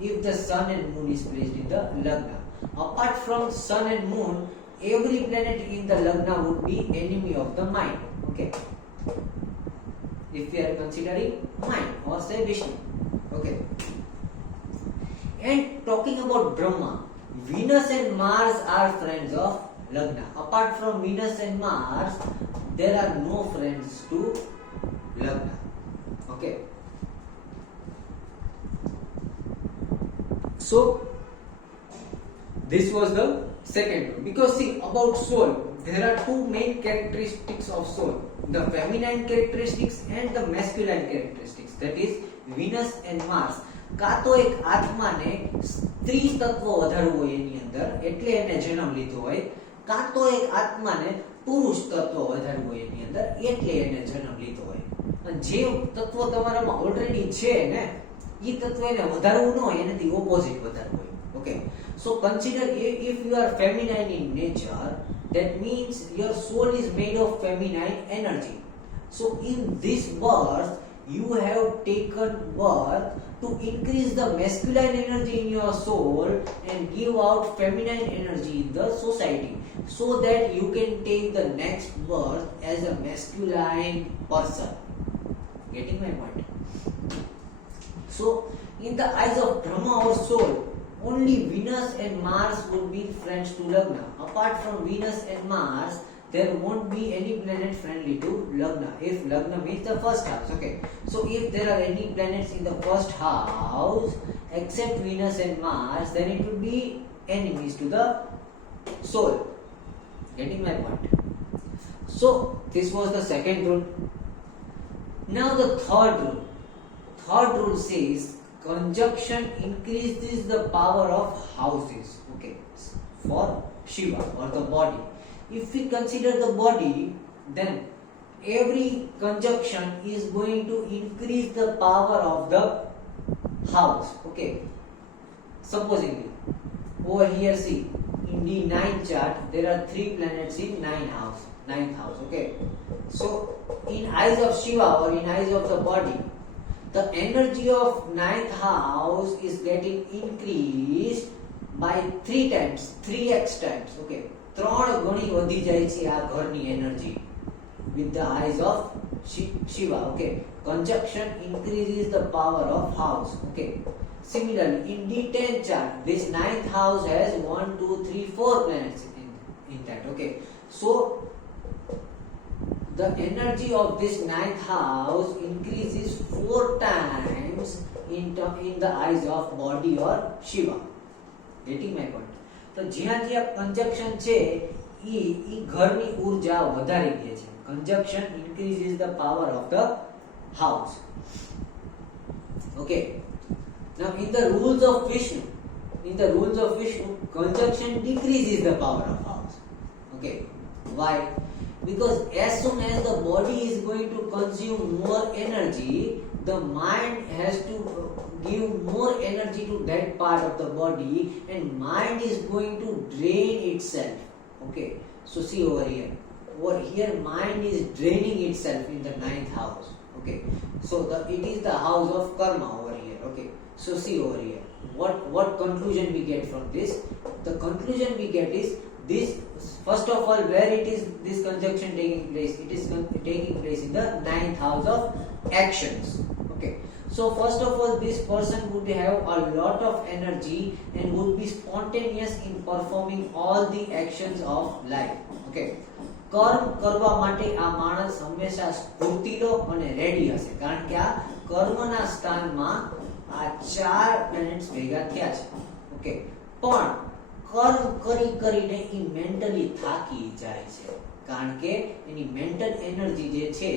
if the sun and moon is placed in the Lagna. Apart from sun and moon, every planet in the Lagna would be enemy of the mind. Okay, if we are considering mind or say Vishnu. Okay, and talking about Brahma, Venus and Mars are friends of Lagna. Apart from Venus and Mars, there are no friends to Lagna. Okay, so this was the second one. Because see, about soul, there are two main characteristics of soul, the feminine characteristics and the masculine characteristics, that is Venus and Mars. કાં તો એક આત્માને સ્ત્રી તત્વ વધારવું હોય એની અંદર એટલે એને જન્મ લીધો હોય, કાં તો એક આત્માને પુરુષ તત્વ વધારવું હોય એની અંદર એટલે એને જન્મ લીધો હોય. જે તત્વ તમારામાં ઓલરેડી છે ને એ તત્વ એને વધારવું ન હોય, એનાથી ઓપોઝિટ વધારવું હોય. Okay, so consider if you are feminine in nature, that means your soul is made of feminine energy. So in this birth you have taken birth to increase the masculine energy in your soul and give out feminine energy in the society, so that you can take the next birth as a masculine person. Getting my point? So in the eyes of Brahma or soul, only Venus and Mars would be friends to Lagna. Apart from Venus and Mars, there won't be any planet friendly to Lagna. If Lagna means the first house. Okay, so if there are any planets in the first house except Venus and Mars, then it would be enemies to the soul. Getting my point? So this was the second rule. Now the third rule. Third rule says conjunction increases the power of houses, okay, for Shiva or the body. If we consider the body, then every conjunction is going to increase the power of the house, okay. Supposingly over here, see, in D9 chart there are 3 planets in ninth house, okay. So in eyes of Shiva or in eyes of the body, the energy of ninth house is getting increased by 3 times, 3x times, okay. 3 ગણી વધી જાય છે આ ઘરની energy with the eyes of Shiva, okay. Conjunction increases the power of house, okay. Similarly, in D10 chart, this ninth house has 1, 2, 3, 4 planets in that, okay. So the energy of this ninth house increases 4 times in the eyes of body or Shiva. Getting my point? તો જ્યાં જ્યાં conjunction છે ઈ ઘરની ઊર્જા વધારી દે છે. Conjunction increases the power of the house. Okay. Now in the rules of Vishnu, conjunction decreases the power of house. Okay. Why? Because as soon as the body is going to consume more energy, the mind has to give more energy to that part of the body, and mind is going to drain itself, okay. So see over here mind is draining itself in the ninth house, okay. So it is the house of karma over here, okay. So see over here, what conclusion we get from this? The conclusion we get is this. First of all, where it is this conjunction taking place? It is taking place in the ninth house of actions, okay. So first of all, this person would have a lot of energy and would be spontaneous in performing all the actions of life, okay. કર્મ કરવા માટે આ માણસ હંમેશા સ્ફૂર્તિલો અને ready હશે, કારણ કે આ કર્મના સ્થાનમાં આ 4 પ્લેનેટ્સ ભેગા થયા છે, ઓકે. પણ કર્મ કરી કરીને ઈ મેન્ટલી થાકી જાય છે, કારણ કે એની મેન્ટલ એનર્જી જે છે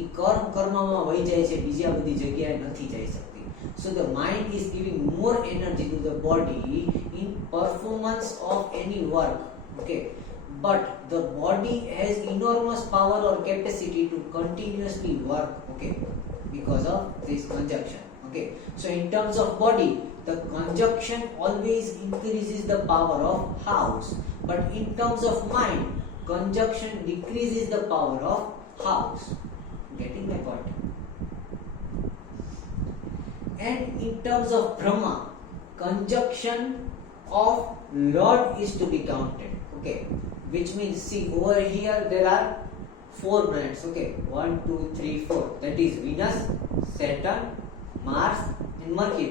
ઈ કર્મમાં વહી જાય છે, બીજા બધી જગ્યાએ નથી જઈ શકતી. So the mind is giving more energy to the body in performance of any work, okay. But the body has enormous power or capacity to continuously work, okay, because of this conjunction, okay. So in terms of body, the conjunction always increases the power of house, but in terms of mind, conjunction decreases the power of house. Getting my point? And in terms of Brahma, conjunction of Lord is to be counted, okay. Which means, see, over here there are 4 planets, okay. 1, 2, 3, 4. That is Venus, Saturn, Mars and Mercury,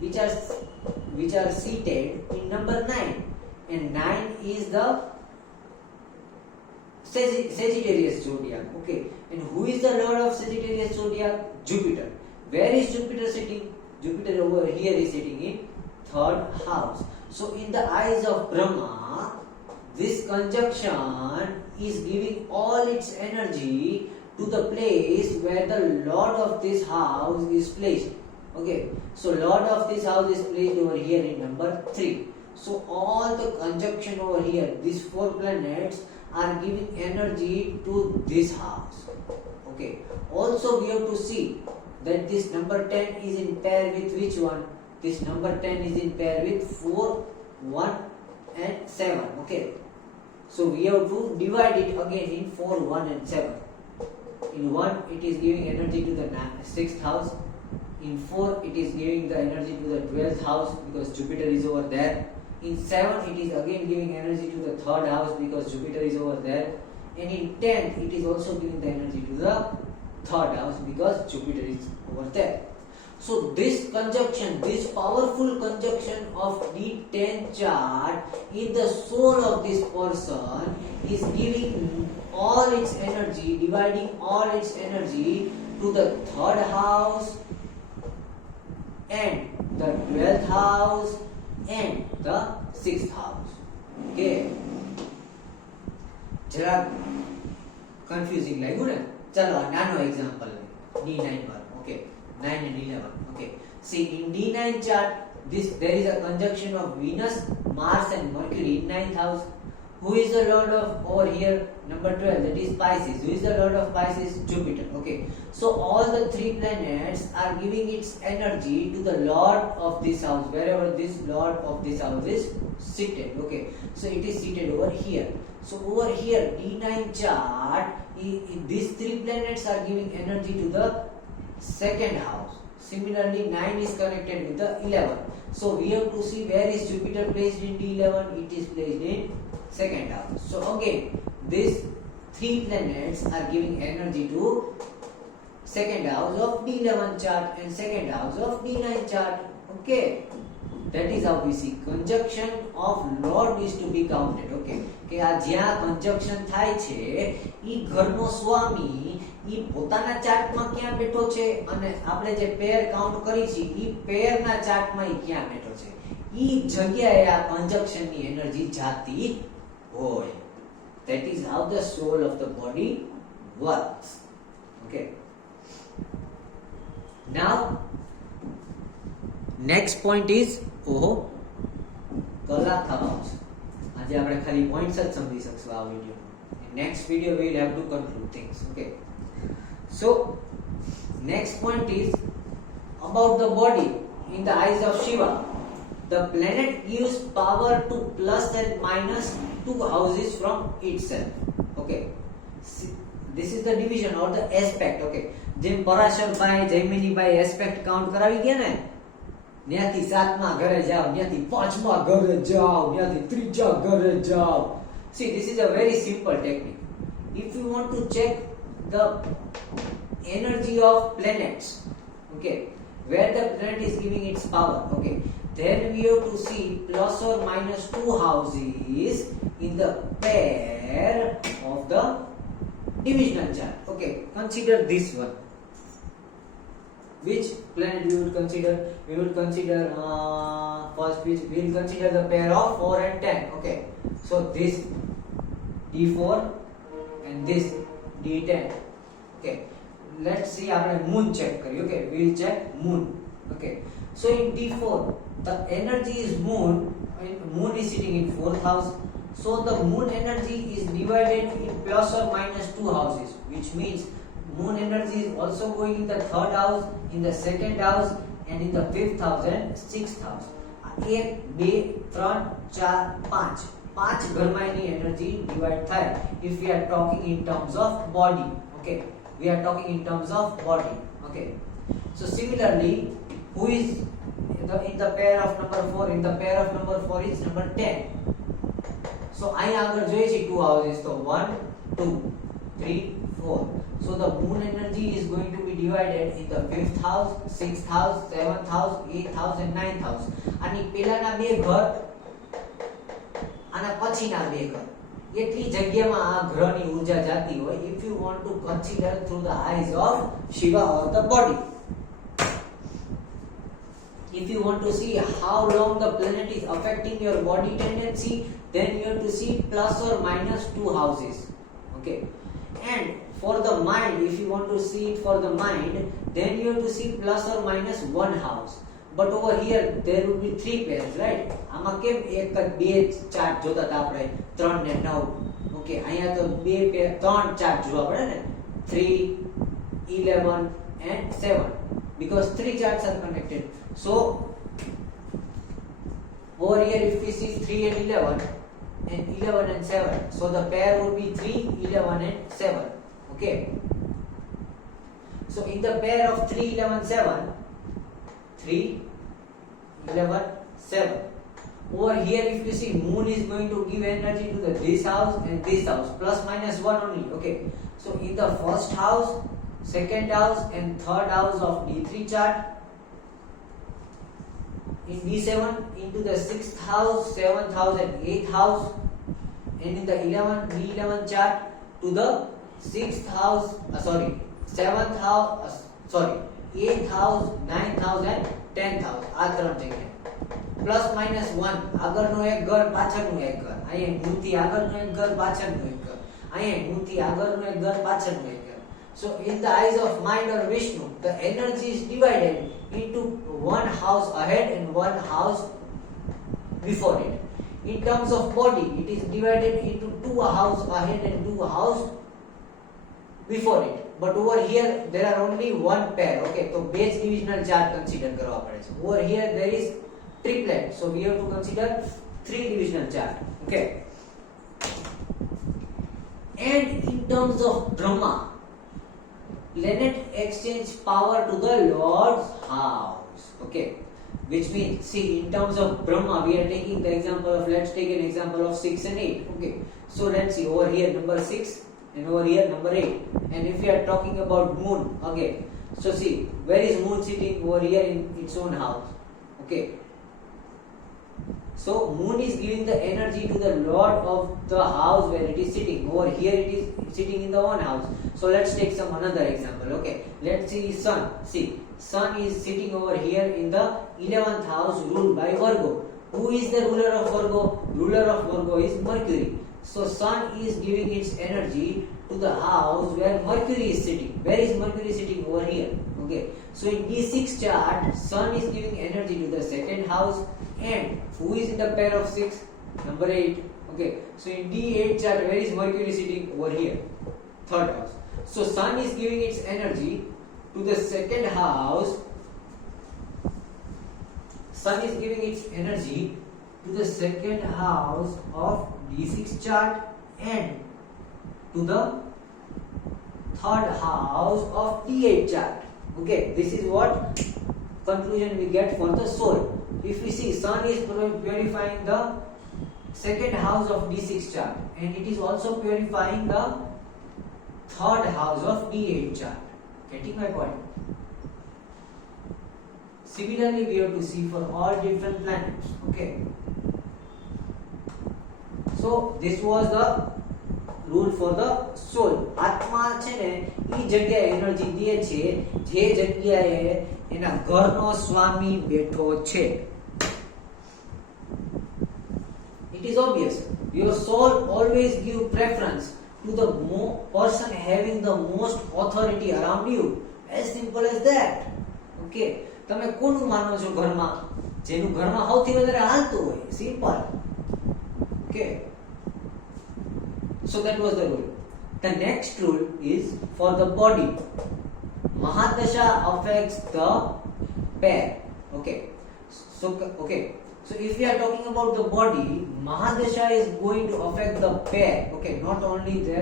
which are seated in number 9. And 9 is the Sagittarius zodiac, okay. And who is the lord of Sagittarius zodiac? Jupiter. Where is Jupiter sitting? Jupiter over here is sitting in 3rd house. So in the eyes of Brahma, this conjunction is giving all its energy to the place where the lord of this house is placed, okay. So lord of this house is placed over here in number 3. So all the conjunction over here, these 4 planets are giving energy to this house, okay. Also we have to see that this number 10 is in pair with which one? This number 10 is in pair with 4, 1 and 7, okay. So we have to divide it again in 4, 1 and 7. In 1 it is giving energy to the 6th house. In 4 it is giving the energy to the 12th house because Jupiter is over there. In 7 it is again giving energy to the 3rd house because Jupiter is over there. And in 10th it is also giving the energy to the 3rd house because Jupiter is over there. So this conjunction, this powerful conjunction of D10 chart in the soul of this person is giving all its energy, dividing all its energy to the 3rd house and the 12th house and the 6th house. Okay. जरा confusing લાગ્યું ને? ચલો નાનો example D9 પર, okay. 9 and 11. Okay. See, in D9 chart, there is a conjunction of Venus, Mars and Mercury in 9th house. Who is the lord of over here? Number 12, that is Pisces. Who is the lord of Pisces? Jupiter. Okay. So all the three planets are giving its energy to the lord of this house, wherever this lord of this house is seated. Okay. So it is seated over here. So over here, D9 chart, these three planets are giving energy to the second house. Similarly, 9 is connected with the 11. So we have to see where is Jupiter placed in D11. It is placed in second house. So again, these three planets are giving energy to second house of D11 chart and second house of D9 chart. Okay. That is how we see conjunction of lord is to be counted. Okay. કે આ જ્યાં conjunction થાય છે ઈ ઘરનો સ્વામી ઈ પોતાના ચાર્ટમાં ક્યાં બેઠો છે અને આપણે જે પેર કાઉન્ટ કરી છે ઈ પેરના ચાર્ટમાં ઈ ક્યાં બેઠો છે ઈ જગ્યાએ આ conjunction ની એનર્જી જાતી હોય. That is how the soul of the body works. Okay. Now next point is કલા થવા છે. આજે આપણે ખાલી પોઈન્ટ્સ જ સમજી શકશું આ વિડિયોમાં. Next video we will have to conclude things. Okay. So next point is about the body in the eyes of Shiva. The planet gives power to plus and minus 2 houses from itself. Okay. This is the division or the aspect. Okay. જેમ પરાશરભાઈ જયમિનીભાઈ aspect count કરાવી ગયા ને, ન્યાથી સાતમા ઘરે જાઓ, ન્યાથી પાંચમા ઘરે જાઓ, ન્યાથી ત્રીજા ઘરે જાઓ. See, this is a very simple technique. If you want to check the energy of planets, okay, where the planet is giving its power, okay, then we have to see plus or minus 2 houses in the pair of the divisional chart. Okay, consider this one. Which planet we would consider? We would consider first, which we will consider the pair of 4 and 10. Okay, so this D4 and this D10. Okay, let's see our moon check kari. Okay, we will check moon. Okay, so in D4 the energy is moon is sitting in 4th house. So the moon energy is divided in plus or minus 2 houses, which means moon energy is also going in the 3rd house, in the 2nd house and in the 5th house and 6th house. 1 2 3 4 5 5 ઘરમાં એની energy divide થાય if we are talking in terms of body. Okay, we are talking in terms of body. Okay, so similarly, who is in the pair of number 4? In the pair of number 4 is number 10. So અહીં આગળ જોઈએ છે 2 houses, so 1 2 3 4. So the moon energy is going to be divided in the 5th house, 6th house, 7th house, 8th house and 9th house. અને પહેલાના બે ઘર અને પછીના બે ઘર એટલી જગ્યામાં આ ગ્રહની ઊર્જા જાતી હોય if you want to consider through the eyes of Shiva or the body. If you want to see how long the planet is affecting your body tendency, then you have to see plus or minus 2 houses. Okay, and for the mind, if you want to see it for the mind, then you have to see plus or minus 1 house. But over here there will be 3 pairs, right? આમાં કેમ એક જ બે chart જોતા હતા આપણે 3 ને 9. Okay, અહીંયા તો બે પેર 3 ચાર્ટ જોવા પડે ને, 3 11 and 7, because 3 charts are connected. So over here if we see 3 and 11 and 11 and 7, so the pair would be 3 11 and 7. Okay, so in the pair of 3 11 7, 3 11 7, over here if you see moon is going to give energy to the this house and this house, plus minus 1 only. Okay, so in the first house, second house and third house of D3 chart, in D7 into the 6th house, 7th house and 8th house, and in the D11 chart to the 6th house, 7th house, 8th house, 9th house and 10th house. આ ત્રણ જગ્યા plus minus 1, આગળનો એક ઘર પાછળનું એક ઘર, અહીંયા મૂળથી આગળનું એક ઘર પાછળનું એક ઘર, અહીંયા મૂળથી આગળનું એક ઘર પાછળનું એક ઘર. So in the eyes of mind or Vishnu, the energy is divided into one house ahead and one house before it. In terms of body, it is divided into two house ahead and two house before it. But over here there are only one pair. Okay, so base divisional chart consider કરવા પડે છે. Over here there is triplet, so we have to consider three divisional chart. Okay, and in terms of Brahma, planet exchange power to the Lord's house. Okay, which means, see, in terms of Brahma we are taking the example of, let's take an example of 6 and 8. Okay, so let's see, over here number 6 and over here number 8. And if we are talking about moon, okay, so see, where is moon sitting? Over here in its own house. Okay, so moon is giving the energy to the lord of the house where it is sitting. Over here it is sitting in the own house. So let's take some another example. Okay, let's see sun. See, sun is sitting over here in the 11th house ruled by Virgo. Who is the ruler of Virgo? Ruler of Virgo is Mercury. So sun is giving its energy to the house where Mercury is sitting. Where is Mercury sitting? Over here. Okay, so in D6 chart, sun is giving energy to the second house, and who is in the pair of 6? Number 8. Okay, so in D8 chart, where is Mercury sitting? Over here, third house. So sun is giving its energy to the second house. Sun is giving its energy to the second house of D6 chart and to the third house of D8 chart. Okay, this is what conclusion we get for the soul. If we see, sun is purifying the second house of D6 chart, and it is also purifying the third house of D8 chart. Getting my point? Similarly, we have to see for all different planets. Okay, so this was the rule for the soul. આત્મા છે ને ઈ જગ્યાએ energy દે છે જે જગ્યાએ એના ઘરનો સ્વામી બેઠો છે. It is obvious. Your soul always give preference to the person having the most authority around you. As simple as that. Okay, તમે કોનું માનો છો ઘરમાં? જેનું ઘરમાં સૌથી વધારે હાલતું હોય. Simple. Okay, so that was the rule. The next rule is for the body. Mahadasha affects the pair. Okay, so if we are talking about the body, Mahadasha is going to affect the pair. Okay, not only the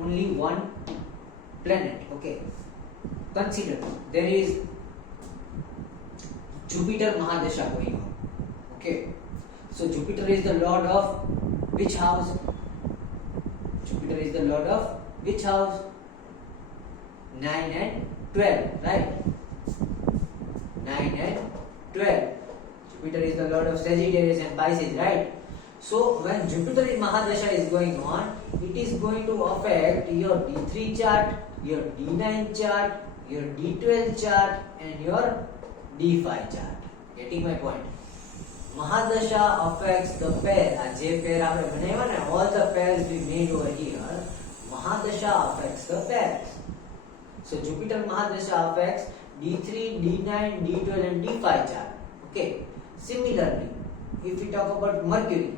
only one planet. Okay, consider there is Jupiter Mahadasha going on. Okay, so Jupiter is the lord of which house? Jupiter is the lord of which house? 9 and 12, right? 9 and 12. Jupiter is the lord of Sagittarius and Pisces, right? So when Jupiter in Mahadasha is going on, it is going to affect your D3 chart, your D9 chart, your D12 chart and your D5 chart. Getting my point? Mahadasha affects the pair. જે pair આપણે બનાવ્યા ને, all the pairs we made over here, Mahadasha affects the pairs. So Jupiter Mahadasha affects D3, D9, D12 and D5 chart. Okay. Similarly, if we talk about Mercury,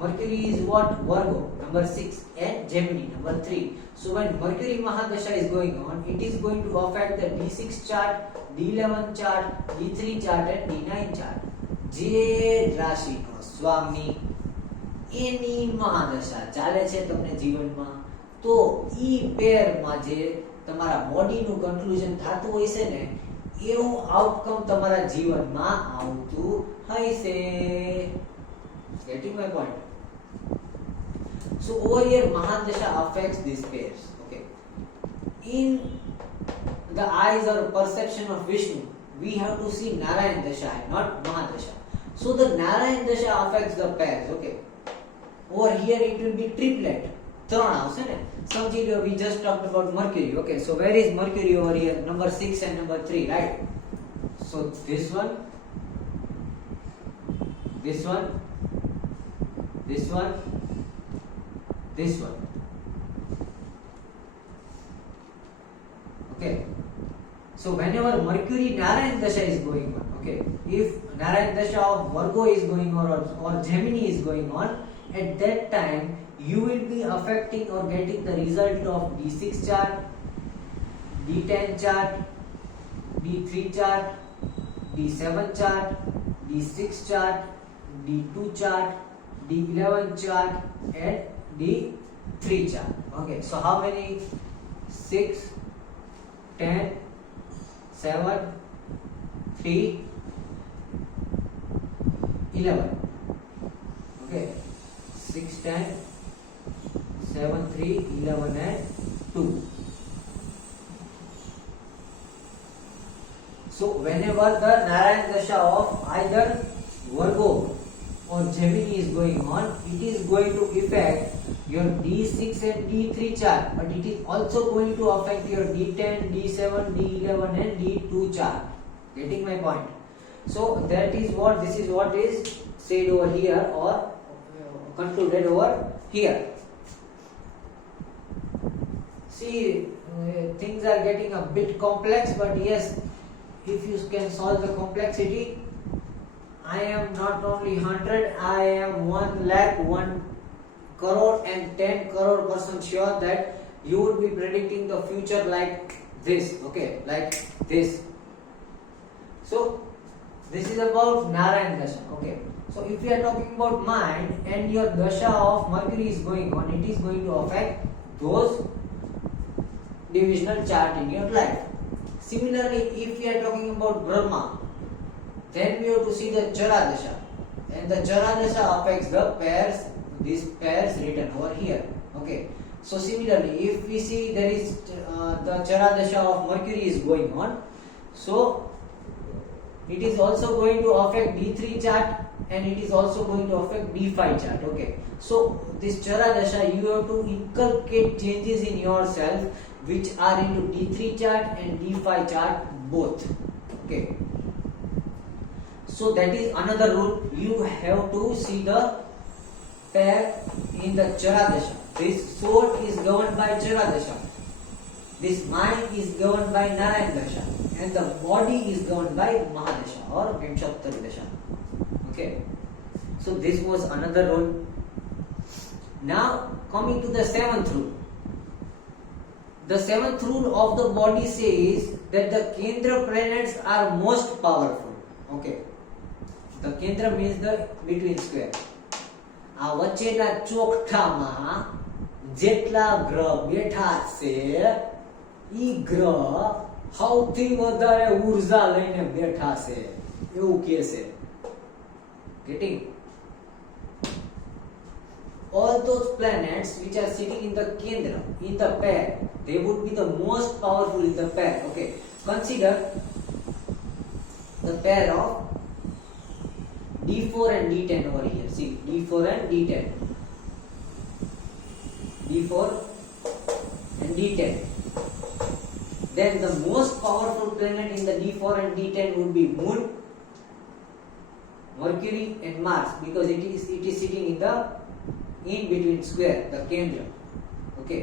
Mercury is what? Virgo, number 6, and Gemini, number 3. So when Mercury Mahadasha is going on, it is going to affect the D6 chart, D11 chart, D3 chart and D9 chart. જે રાશિનો સ્વામી એની મહાદશા ચાલે છે તમને જીવનમાં, તો ઈ પેરમાં જે તમારા બોડીનું conclusion થાતું હોય છે ને, એવું આઉટકમ તમારા જીવનમાં આવતું હશે. Getting my point? So over here Mahadasha affects these pairs. Okay, in the eyes or perception of Vishnu, we have to see Narayan Dasha and not Mahadasha. So the Narayan Dasha affects the pairs. Okay, over here it will be triplet. ત્રણ આવશે ને, સમજી લો. We just talked about Mercury. Okay, so where is Mercury over here? Number 6 and number 3, right? So this one, this one, this one, this one. Okay. So whenever Mercury Narayan Dasha is going on, okay, if Narayan Dasha of Virgo is going on or Gemini is going on, at that time you will be affecting or getting the result of D6 chart, D10 chart, D3 chart, D7 chart, D6 chart, D2 chart, D11 chart and D3 chart. Okay, so how many? 6, 10, 7, 3, 11. Okay, 6, 10, 7, 3, 11 and 2. So whenever the Narayan Dasha of either Virgo or Gemini is going on, it is going to affect your D6 and D3 chart, but it is also going to affect your D10, D7, D11 and D2 chart. Getting my point? So that is what, this is what is said over here or concluded over here. See, things are getting a bit complex, but yes, if you can solve the complexity, I am not only 100, I am 1 lakh, 1 crore and 10 crore % sure that you would be predicting the future like this, okay, like this. So this is about Narayan Dasha, okay. So if we are talking about mind and your Dasha of Mercury is going on, it is going to affect those divisional chart in your life. Similarly, if we are talking about Brahma, then we have to see the Chara Dasha, and the Chara Dasha affects the pairs, these pairs written over here. Okay. So similarly, if we see there is the Chara Dasha of Mercury is going on, so it is also going to affect D3 chart and it is also going to affect D5 chart. Okay. So this Chara Dasha, you have to inculcate changes in yourself which are into D3 chart and D5 chart both. Okay. So that is another rule. You have to see the pair in the Chara Dasha. This sword is governed by Chara Dasha. This mind is governed by Narayan Dasha. And the body is governed by Mahadasha or Vimshattari Dasha. Okay. So this was another rule. Now coming to the 7th rule. The 7th rule of the body says that the Kendra planets are most powerful. Okay. The Kendra means the between square. આ વચ્ચેના ચોકઠામાં જેટલા ગ્રહ બેઠા છે ઈ ગ્રહ સૌથી વધારે ઉર્જા લઈને બેઠા છે એવું કહે છે. Getting? All those planets which are sitting in the Kendra, in the pair, they would be the most powerful in the pair. Okay. Consider the pair of D4 and D10 over here. See, D4 and D10. D4 and D10. Then the most powerful planet in the D4 and D10 would be Moon, Mercury and Mars, because it is sitting in the in between square, the Kendra. Okay.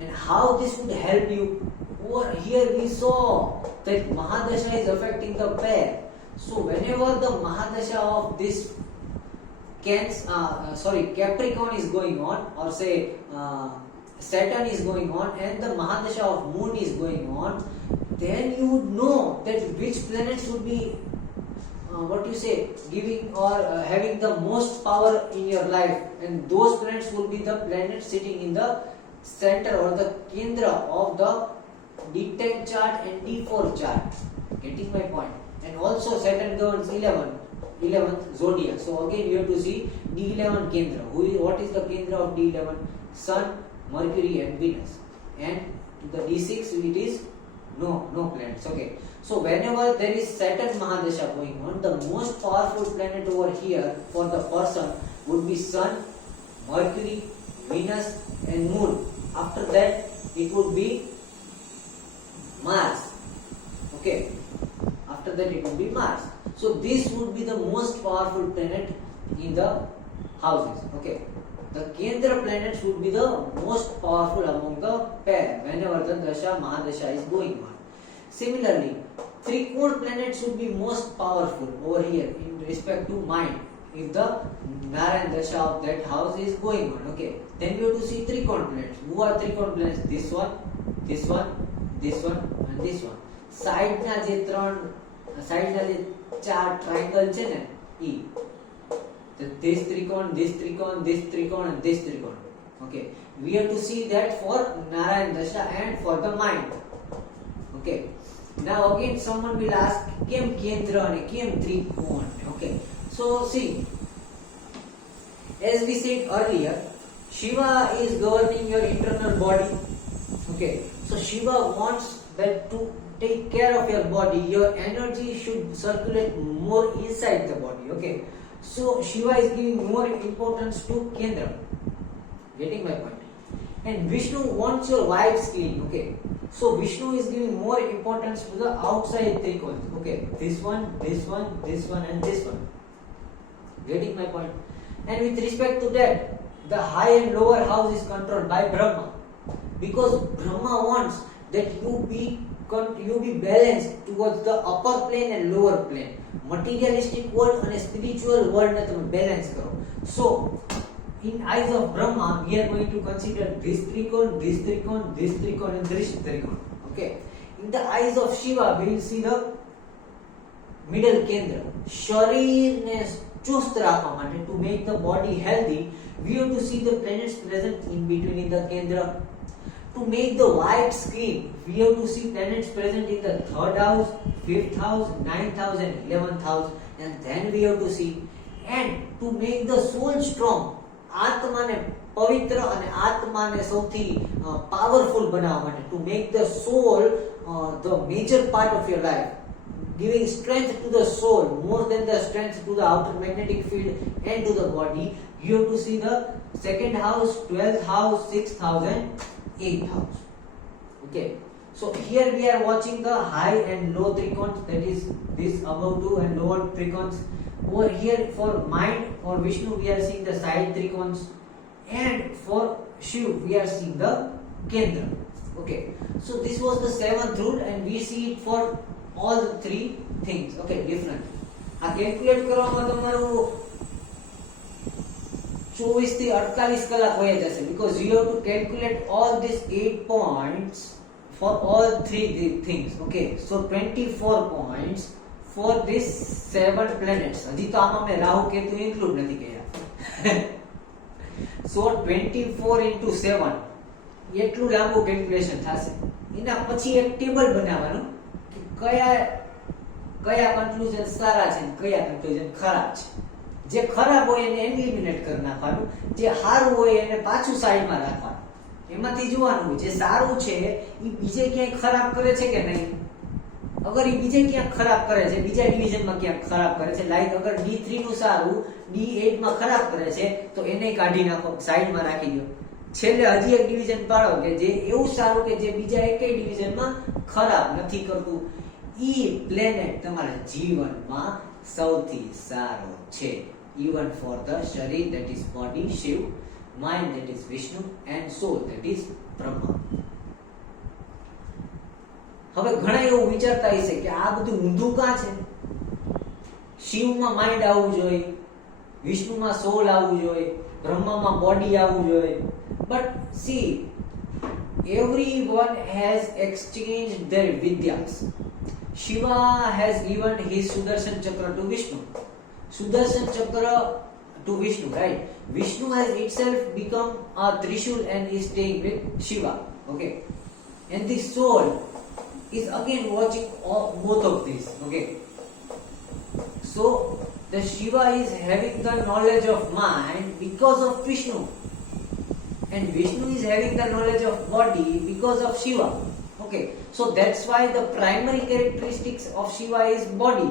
And how this would help you? Over here we saw that Mahadasha is affecting the pair. So whenever the Mahadasha of this Capricorn is going on, or say Saturn is going on, and the Mahadasha of Moon is going on, then you would know that which planets would be giving or having the most power in your life, and those planets will be the planets sitting in the center or the Kendra of the D10 chart and D4 chart. Getting my point? And also Saturn governs 11th zodiac. So again you have to see D11 Kendra. What is the Kendra of D11? Sun, Mercury and Venus. And to the D6 it is no planets. Okay. So whenever there is Saturn Mahadasha going on, the most powerful planet over here for the person would be Sun, Mercury, Venus and Moon. After that it would be Mars. Okay. After that it would be Mars. So this would be the most powerful planet in the houses. Okay. The Kendra planets would be the most powerful among the pair. whenever the dasha mahadasha is going on. Similarly, trikona planets would be most powerful over here in respect to mind if the Narayan dasha of that house is going on. Okay, then we have to see trikona planets. Who are trikona planets? This one, this one, this one, and this one. Side na je ચાર triangle છે ને ઈ this tricon, this tricon, this tricon, and this tricon. Okay, we have to see that for Narayan dasha and for the mind. Okay, now again someone will ask કેમ કેન્દ્ર અને કેમ ત્રિકોણ. Okay, so see, as we said earlier, Shiva is governing your internal body. Okay, so Shiva wants that to take care of your body. Your energy should circulate more inside the body. Okay, so Shiva is giving more importance to Kendra. Getting my point? And Vishnu wants your wide screen. Okay, so Vishnu is giving more importance to the outside trikons. Okay, this one, this one, this one, and this one. Getting my point? And with respect to that, the high and lower house is controlled by Brahma, because Brahma wants that you be balanced towards the upper plane and lower plane. Materialistic world and spiritual world ne તમે balance કરો. So in eyes of Brahma, we are going to consider this trikon, this trikon, this trikon, and this trikon. Okay, in the eyes of Shiva, we will see the middle kendra. શરીરને ચુસ્ત રાખવા માટે, to make the body healthy, we have to see the planets present in between in the kendra. To make the wide screen, we have to see planets present in the 3rd house, 5th house, 9th house, and 11th house, and then we have to see. And to make the soul strong, આત્માને પવિત્ર અને આત્માને સૌથી powerful બનાવવા માટે, to make the soul the major part of your life, giving strength to the soul more than the strength to the outer magnetic field and to the body, you have to see the 2nd house, 12th house, 6th house, and 8th house. Okay, so here we are watching the high and low trikons, that is this above two and lower trikons. Over here for mind or Vishnu we are seeing the side trikons, and for Shiv we are seeing the kendra. Okay, so this was the 7th rule, and we see it for all the 3 things. Okay, different. આ calculate કરવામાં તમારું 24 થી 48 કલાક વહી જશે, because you have to calculate all these 8 points for all 3 things. Okay, so 24 points for these 7 planets. હજી તો આમાં મેં રાહુ કેતુ ઇન્ક્લુડ નથી કર્યા. So 24 into 7 એટલું લાંબુ કેલ્ક્યુલેશન થશે. એના પછી એક ટેબલ બનાવવાનું કે કયા કન્ક્લુઝન સારા છે અને કયા કન્ક્લુઝન ખરાબ છે. જે ખરાબ હોય એને એલિમિનેટ કરી નાખવાનું, જે સારું હોય એને પાછું સાઈડમાં રાખવાનું. એમાંથી જોવાનું જે સારું છે એ બીજે ક્યાંય ખરાબ કરે છે કે નહીં. અગર એ બીજે ક્યાંક ખરાબ કરે છે, બીજા ડિવિઝનમાં ક્યાંક ખરાબ કરે છે, લાઈક અગર D3 નું સારું D8 માં ખરાબ કરે છે તો એને કાઢી નાખો, સાઈડમાં રાખી દો. છેલ્લે હજી એક ડિવિઝન પાડો કે જે એવું સારું કે જે બીજા એકેય ડિવિઝનમાં ખરાબ નથી કરતું. ઈ પ્લેનેટ તમારા જીવનમાં સૌથી સારો છે. Even for the sharir, that is body, Shiv, mind, that is Vishnu, and soul, that is Brahma. હવે ઘણા એવું વિચારતા હશે કે આ બધું ઊંધું કાં છે? શિવમાં માઇન્ડ આવવું જોઈએ, વિષ્ણુમાં સોલ આવવું જોઈએ, બ્રહ્મામાં બોડી આવવું જોઈએ. But she, everyone has exchanged their vidyas. Shiva has given his Sudarshan Chakra to Vishnu. Sudarshan Chakra to Vishnu, right? Vishnu has itself become a Trishul and is staying with Shiva. Okay, and the soul is again watching both of these. Okay, so the Shiva is having the knowledge of mind because of Vishnu, and Vishnu is having the knowledge of body because of Shiva. Okay, so that's why the primary characteristics of Shiva is body.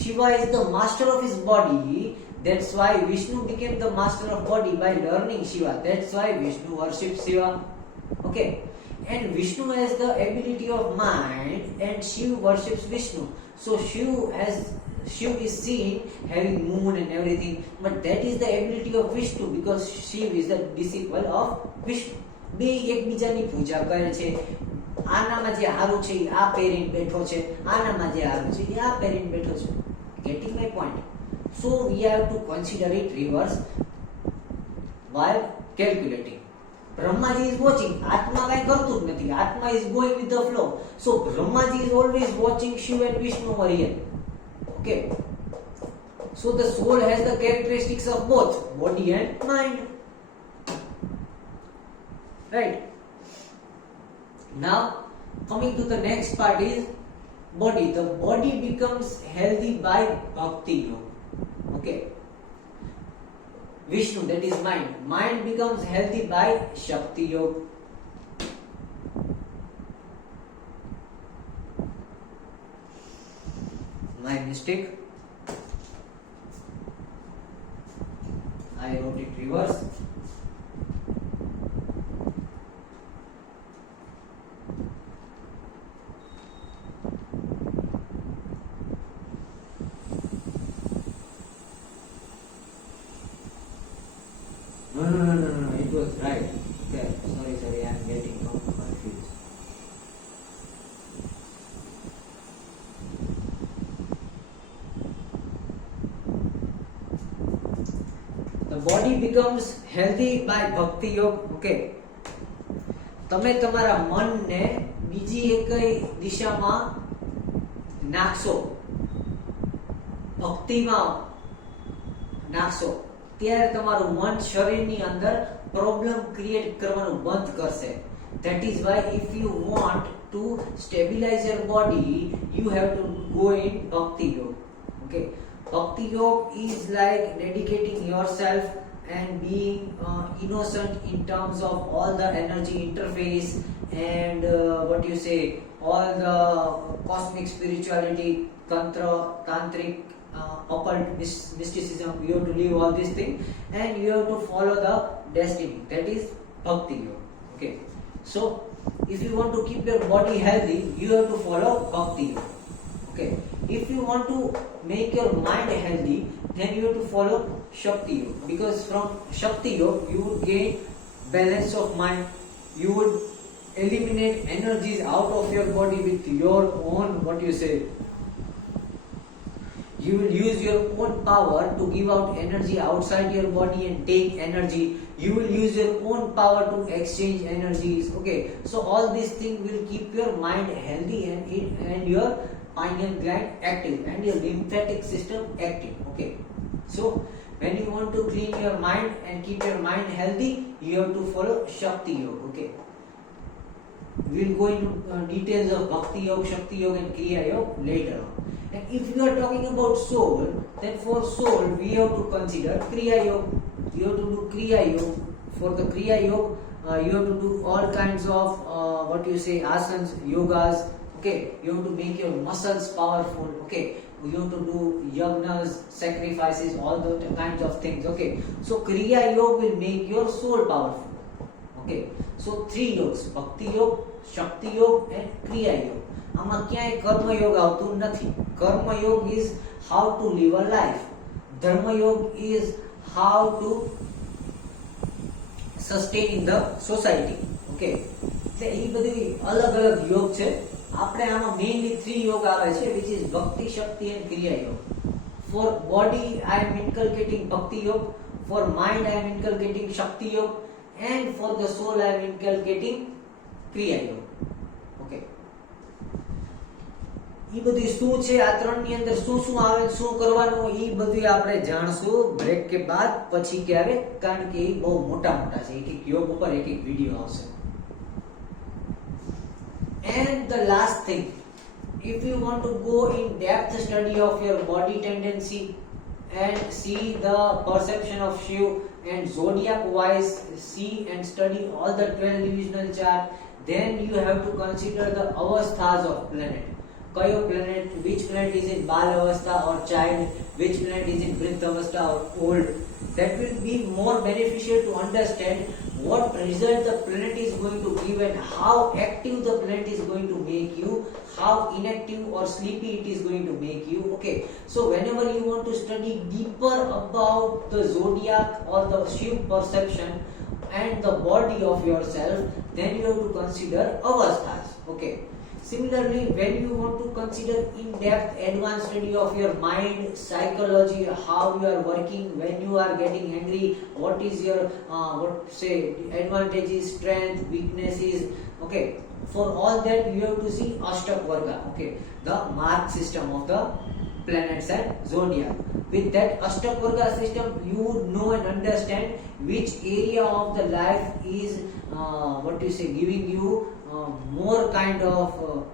Shiva is the master of his body. That's why Vishnu became the master of body by learning Shiva. That's why Vishnu worships Shiva. Okay, and Vishnu has the ability of mind, and Shiv worships Vishnu. So Shiv is seen having moon and everything, but that is the ability of Vishnu, because Shiv is the disciple of Vishnu. બે એકબીજાની પૂજા કરે છે. આનામાં જે હારું છે આ પહેરીને બેઠો છે, આનામાં જે હારું છે એ આ પહેરીને બેઠો છે. Getting my point? So we have to consider it reverse while calculating. Brahmaji is watching. Atma કાઈ કરતું જ નથી. Atma is going with the flow. So Brahmaji is always watching Shiva and Vishnu over here. Okay. So the soul has the characteristics of both body and mind. Right. Now coming to the next part is body. The body becomes healthy by bhakti yoga. Okay. Vishnu, that is mind. Mind becomes healthy by Shakti yoga. My mistake. I wrote it reverse. No, it was right. Okay, sorry, I am getting confused. The body becomes healthy by bhakti yoga. Okay. તમે તમારા મનને બીજી એકઈ દિશામાં નાખશો, ભક્તિમાં નાખશો, ત્યારે તમારું મન શરીરની અંદર પ્રોબ્લેમ ક્રિએટ કરવાનું બંધ કરશે. That is why if you want to stabilize your body, you have to go in bhakti yoga. Okay. Bhakti yoga is like dedicating yourself and being innocent in terms of all the energy interface and what you say, all the cosmic spirituality, tantric, occult mysticism. You have to leave all these things and you have to follow the destiny. That is bhakti yoga. Okay. So if you want to keep your body healthy, you have to follow bhakti yoga. Okay. If you want to make your mind healthy, then you have to follow Shakti yoga, because from Shakti yoga you would gain balance of mind. You would eliminate energies out of your body with your own, what you say, you will use your own power to give out energy outside your body and take energy. You will use your own power to exchange energies. Okay, so all these things will keep your mind healthy and your pineal gland active and your lymphatic system active. Okay, so when you want to clean your mind and keep your mind healthy, you have to follow Shakti yoga. Okay, we'll go into details of Bhakti yoga, Shakti yoga and Kriya yoga later on. And if you are talking about soul, then for soul we have to consider Kriya yoga. You have to do Kriya yoga. For the Kriya yoga, you have to do all kinds of what you say, asanas, yogas. Okay, you have to make your muscles powerful. Okay, you have to do yagnas, sacrifices, all those kinds of things. Okay, so Kriya yoga will make your soul powerful. Okay, so 3 yogas: Bhakti yoga, Shakti yoga and Kriya yoga. આમાં ક્યાંય કર્મયોગ આવતું નથી. કર્મયોગ is how to live a life. ધર્મયોગ is how to sustain in the society. Okay, એટલે એ બધી અલગ અલગ યોગ છે. આપણે આમાં મેઇનલી 3 યોગ આવે છે, which is ભક્તિ, શક્તિ and ક્રિયા યોગ. For body I am inculcating bhakti yoga, for mind I am inculcating shakti yoga, and for the soul I am inculcating kriya yoga. Okay, એ બધી શું છે, આ ત્રણની અંદર શું શું આવે, શું કરવાનું, એ બધું આપણે જાણશું બ્રેક કે બાદ, પછી કે આવે, કારણ કે એ બહુ મોટા મોટા છે. એક એક યોગ ઉપર એક એક વિડિયો આવશે. And the last thing, if you want to go in depth study of your body tendency and see the perception of Shiv and zodiac wise see and study all the 12 divisional chart, then you have to consider the avasthas of planet. Kayo planet, which planet is in Bal Avastha or child, which planet is in Vriddha Avastha or old. That will be more beneficial to understand what result the planet is going to give and how active the planet is going to make you, how inactive or sleepy it is going to make you. Okay, so whenever you want to study deeper about the zodiac or the Shiv perception and the body of yourself, then you have to consider avasthas. Okay. Similarly, when you want to consider in-depth advanced study of your mind, psychology, how you are working, when you are getting angry, what is your advantages, strength, weaknesses. Okay, for all that you have to see Ashtak Varga. Okay, the mark system of the planets and zodiac. With that Ashtak Varga system, you would know and understand which area of the life is giving you more kind of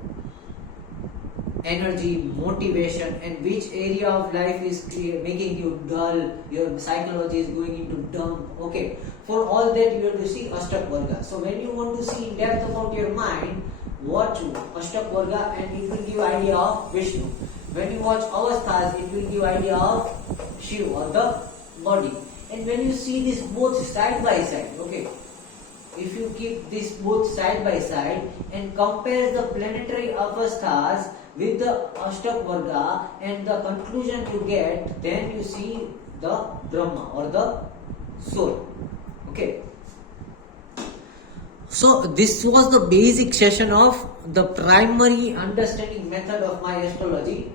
energy, motivation, and which area of life is making you dull, your psychology is going into dump. Okay, for all that you have to see Ashtak Varga. So when you want to see in depth about your mind, watch Ashtak Varga and it will give idea of Vishnu. When you watch Avasthas, it will give idea of Shiva or the body. And when you see this both side by side, okay, if you keep this both side by side and compare the planetary avasthas with the Ashtak Varga and the conclusion you get, then you see the Brahma or the soul. Okay. So this was the basic session of the primary understanding method of my astrology.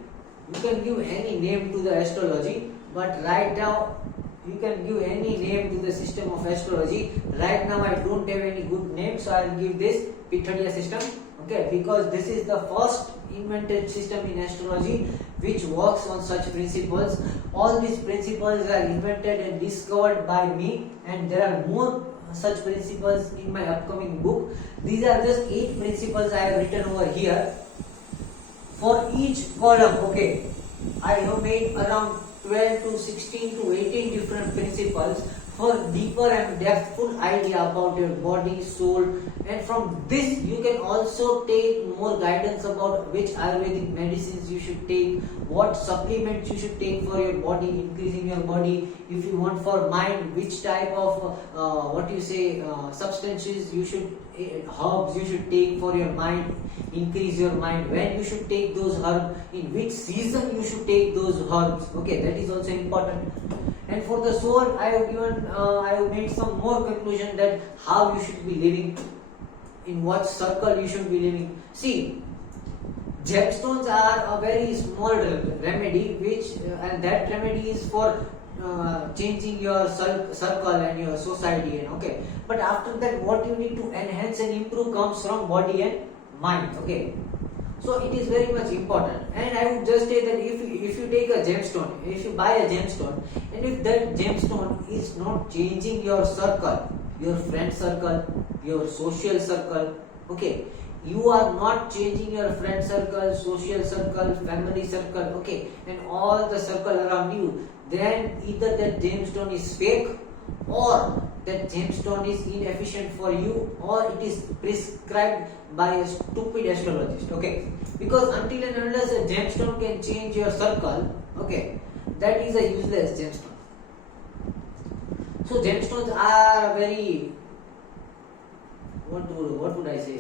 You can give any name to the astrology, but right now you can give any name to the system of astrology. Right now I don't have any good name, so I will give this Pithadia system. Okay, because this is the first invented system in astrology which works on such principles. All these principles are invented and discovered by me, and there are more such principles in my upcoming book. These are just 8 principles I have written over here. For each column, okay, I have made around 12 to 16 to 18 different principles for deeper and depthful idea about your body, soul, and from this you can also take more guidance about which Ayurvedic medicines you should take, what supplements you should take for your body, increasing your body. If you want for mind, which type of substances you should, herbs you should take for your mind, increase your mind, when you should take those herbs, in which season you should take those herbs. Okay, that is also important. And for the soul, I have made some more conclusion that how you should be living, in what circle you should be living. See, gemstones are a very small remedy, and that remedy is for changing your circle and your society. And okay, but after that, what you need to enhance and improve comes from body and mind. Okay. So it is very much important, and I would just say that if you take a gemstone, if you buy a gemstone, and if that gemstone is not changing your circle, your friend circle, your social circle, okay, you are not changing your friend circle, social circle, family circle, okay, and all the circle around you, then either that gemstone is fake, or that gemstone is inefficient for you, or it is prescribed by a stupid astrologist. Okay, because until and unless a gemstone can change your circle, okay, that is a useless gemstone. So gemstones are a very, what would I say,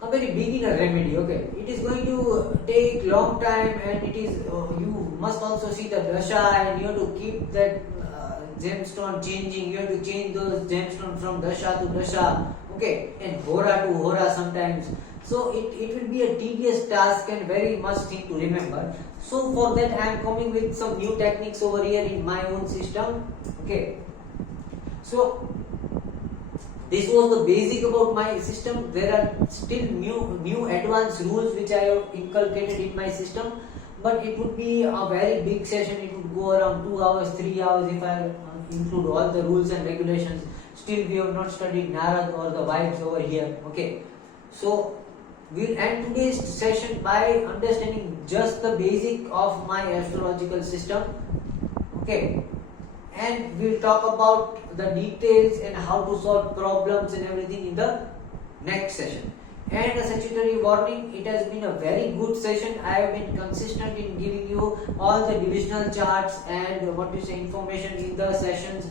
a very beginner remedy. Okay, it is going to take long time, and it is you must also see the dasha, and you have to keep that gemstone changing. You have to change those gemstones from dasha to dasha, okay, and hora to hora sometimes. So it will be a tedious task and very much thing to remember. So for that I am coming with some new techniques over here in my own system. Okay, so this was the basic about my system. There are still new advanced rules which I have inculcated in my system, but it would be a very big session. It would go around 2 hours, 3 hours if I include all the rules and regulations. Still we have not studied Narad or the vibes over here. Okay, so we'll end today's session by understanding just the basic of my astrological system. Okay, and we'll talk about the details and how to solve problems and everything in the next session. And a statutory warning, it has been a very good session. I have been consistent in giving you all the divisional charts and information in the sessions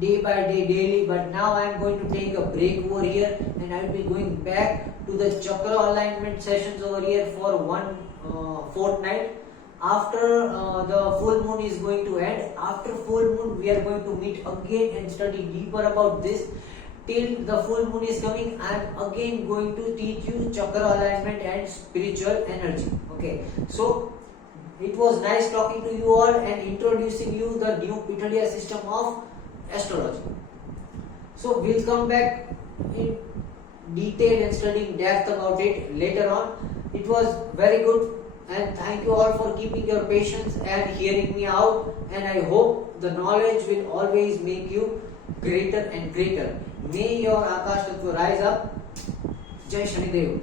day by day, daily. But now I am going to take a break over here, and I will be going back to the chakra alignment sessions over here for one fortnight. after the full moon is going to end, after full moon we are going to meet again and study deeper about this. Till the full moon is coming, I am again going to teach you chakra alignment and spiritual energy. Okay, so it was nice talking to you all and introducing you the new Pitadia system of astrology. So we'll come back in detail and study in depth about it later on. It was very good, and thank you all for keeping your patience and hearing me out, and I hope the knowledge will always make you greater and greater. May your Akash Tattva rise up. Jai Shanidev.